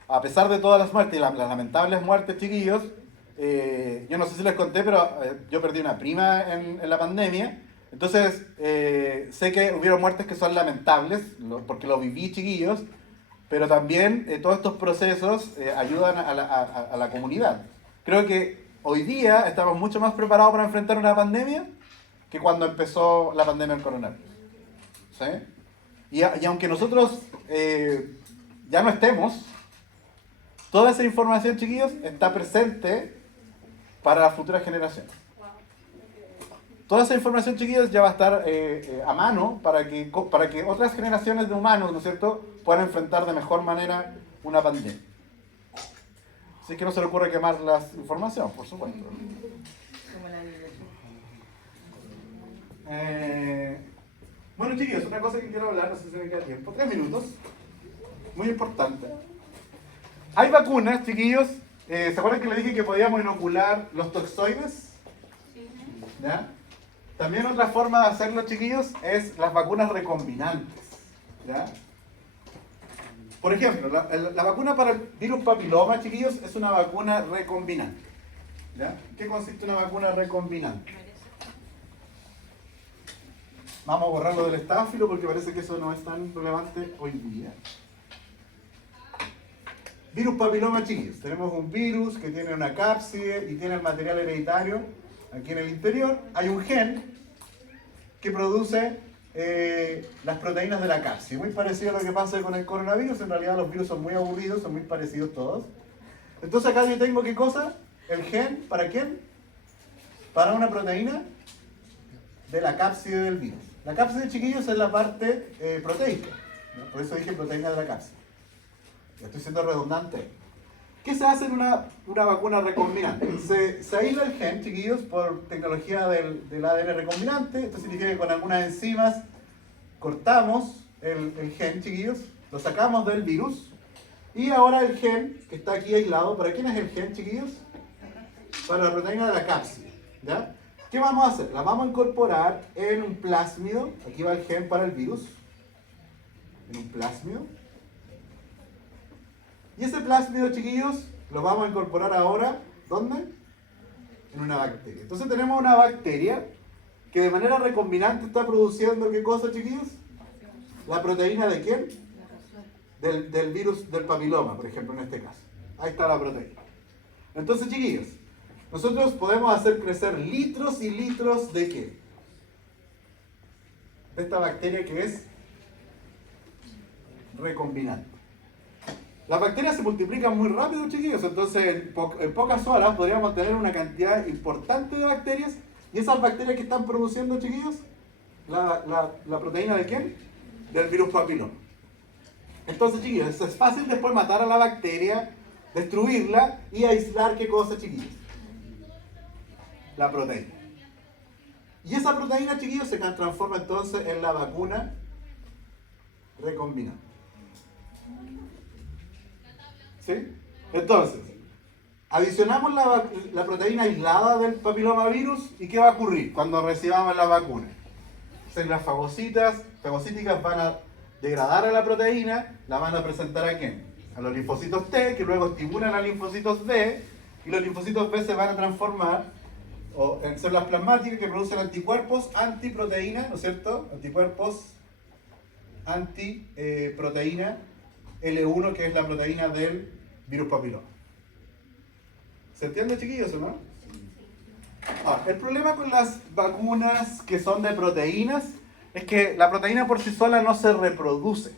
a pesar de todas las muertes y las lamentables muertes, chiquillos, yo no sé si les conté, pero yo perdí una prima en la pandemia. Entonces, sé que hubieron muertes que son lamentables, porque lo viví, chiquillos, pero también todos estos procesos ayudan a la comunidad. Creo que hoy día estamos mucho más preparados para enfrentar una pandemia que cuando empezó la pandemia del coronavirus. ¿Sí? Y aunque nosotros ya no estemos, toda esa información, chiquillos, está presente para las futuras generaciones. Toda esa información, chiquillos, ya va a estar a mano para que otras generaciones de humanos, ¿no es cierto?, puedan enfrentar de mejor manera una pandemia. Así que no se le ocurre quemar la información, por supuesto. Como la Bueno, chiquillos, otra cosa que quiero hablar, no sé si me queda tiempo, 3 minutos, muy importante. Hay vacunas, chiquillos, ¿se acuerdan que les dije que podíamos inocular los toxoides? ¿Ya? También otra forma de hacerlo, chiquillos, es las vacunas recombinantes. ¿Ya? Por ejemplo, la vacuna para el virus papiloma, chiquillos, es una vacuna recombinante. ¿Ya? ¿Qué consiste una vacuna recombinante? Vamos a borrarlo del estáfilo porque parece que eso no es tan relevante hoy día. Virus papiloma, chiquillos. Tenemos un virus que tiene una cápside y tiene el material hereditario aquí en el interior. Hay un gen que produce las proteínas de la cápside. Muy parecido a lo que pasa con el coronavirus. En realidad los virus son muy aburridos, son muy parecidos todos. Entonces acá yo tengo, ¿qué cosa? El gen, ¿para quién? Para una proteína de la cápside del virus. La cápside, chiquillos, es la parte proteica, ¿no? Por eso dije proteína de la cápside. Ya estoy siendo redundante. ¿Qué se hace en una vacuna recombinante? Se aísla el gen, chiquillos, por tecnología del ADN recombinante. Esto significa que con algunas enzimas cortamos el gen, chiquillos, lo sacamos del virus. Y ahora el gen, que está aquí aislado, ¿para quién es el gen, chiquillos? Para la proteína de la cápside, ¿ya? ¿Qué vamos a hacer? La vamos a incorporar en un plásmido. Aquí va el gen para el virus. En un plásmido. Y ese plásmido, chiquillos, lo vamos a incorporar ahora, ¿dónde? En una bacteria. Entonces tenemos una bacteria que de manera recombinante está produciendo, ¿qué cosa, chiquillos? ¿La proteína de quién? Del virus del papiloma, por ejemplo, en este caso. Ahí está la proteína. Entonces, chiquillos, nosotros podemos hacer crecer litros y litros ¿de qué? De esta bacteria que es recombinante. Las bacterias se multiplican muy rápido, chiquillos, entonces en pocas horas podríamos tener una cantidad importante de bacterias, y esas bacterias que están produciendo, chiquillos, la proteína ¿de quién? Del virus papiloma. Entonces, chiquillos, es fácil después matar a la bacteria, destruirla y aislar, ¿qué cosa, chiquillos? La proteína. Y esa proteína, chiquillos, se transforma entonces en la vacuna recombinante. ¿Sí? Entonces, adicionamos la proteína aislada del papilomavirus, ¿y qué va a ocurrir cuando recibamos la vacuna? Células fagocíticas van a degradar a la proteína, la van a presentar ¿a quién? A los linfocitos T, que luego estimulan a linfocitos B, y los linfocitos B se van a transformar en células plasmáticas que producen anticuerpos antiproteína, ¿no es cierto? Anticuerpos antiproteína L1, que es la proteína del virus papiloma. ¿Se entiende, chiquillos, o no? Ahora, el problema con las vacunas que son de proteínas es que la proteína por sí sola no se reproduce.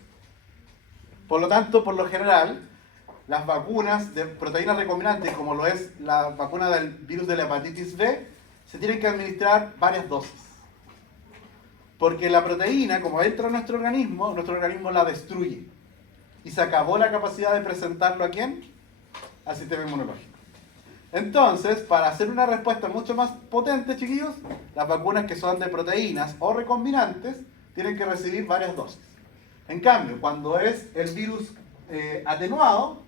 Por lo tanto, por lo general, las vacunas de proteínas recombinantes, como lo es la vacuna del virus de la hepatitis B, se tienen que administrar varias dosis. Porque la proteína, como entra en nuestro organismo la destruye. Y se acabó la capacidad de presentarlo ¿a quién? Al sistema inmunológico. Entonces, para hacer una respuesta mucho más potente, chiquillos, las vacunas que son de proteínas o recombinantes tienen que recibir varias dosis. En cambio, cuando es el virus atenuado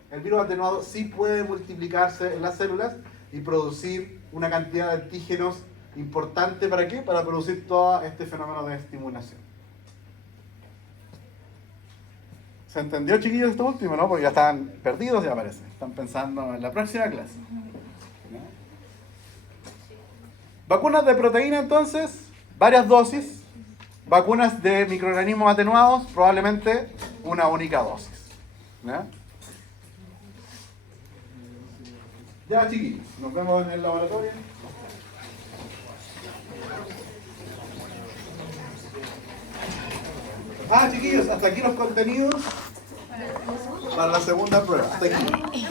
sí puede multiplicarse en las células y producir una cantidad de antígenos importante. ¿Para qué? Para producir todo este fenómeno de estimulación. ¿Se entendió, chiquillos, esto último, no? Porque ya están perdidos, ya parece. Están pensando en la próxima clase. Vacunas de proteína, entonces, varias dosis. Vacunas de microorganismos atenuados, probablemente una única dosis. ¿Ya? Ya, chiquillos, nos vemos en el laboratorio. Chiquillos, hasta aquí los contenidos para la segunda prueba. Hasta aquí.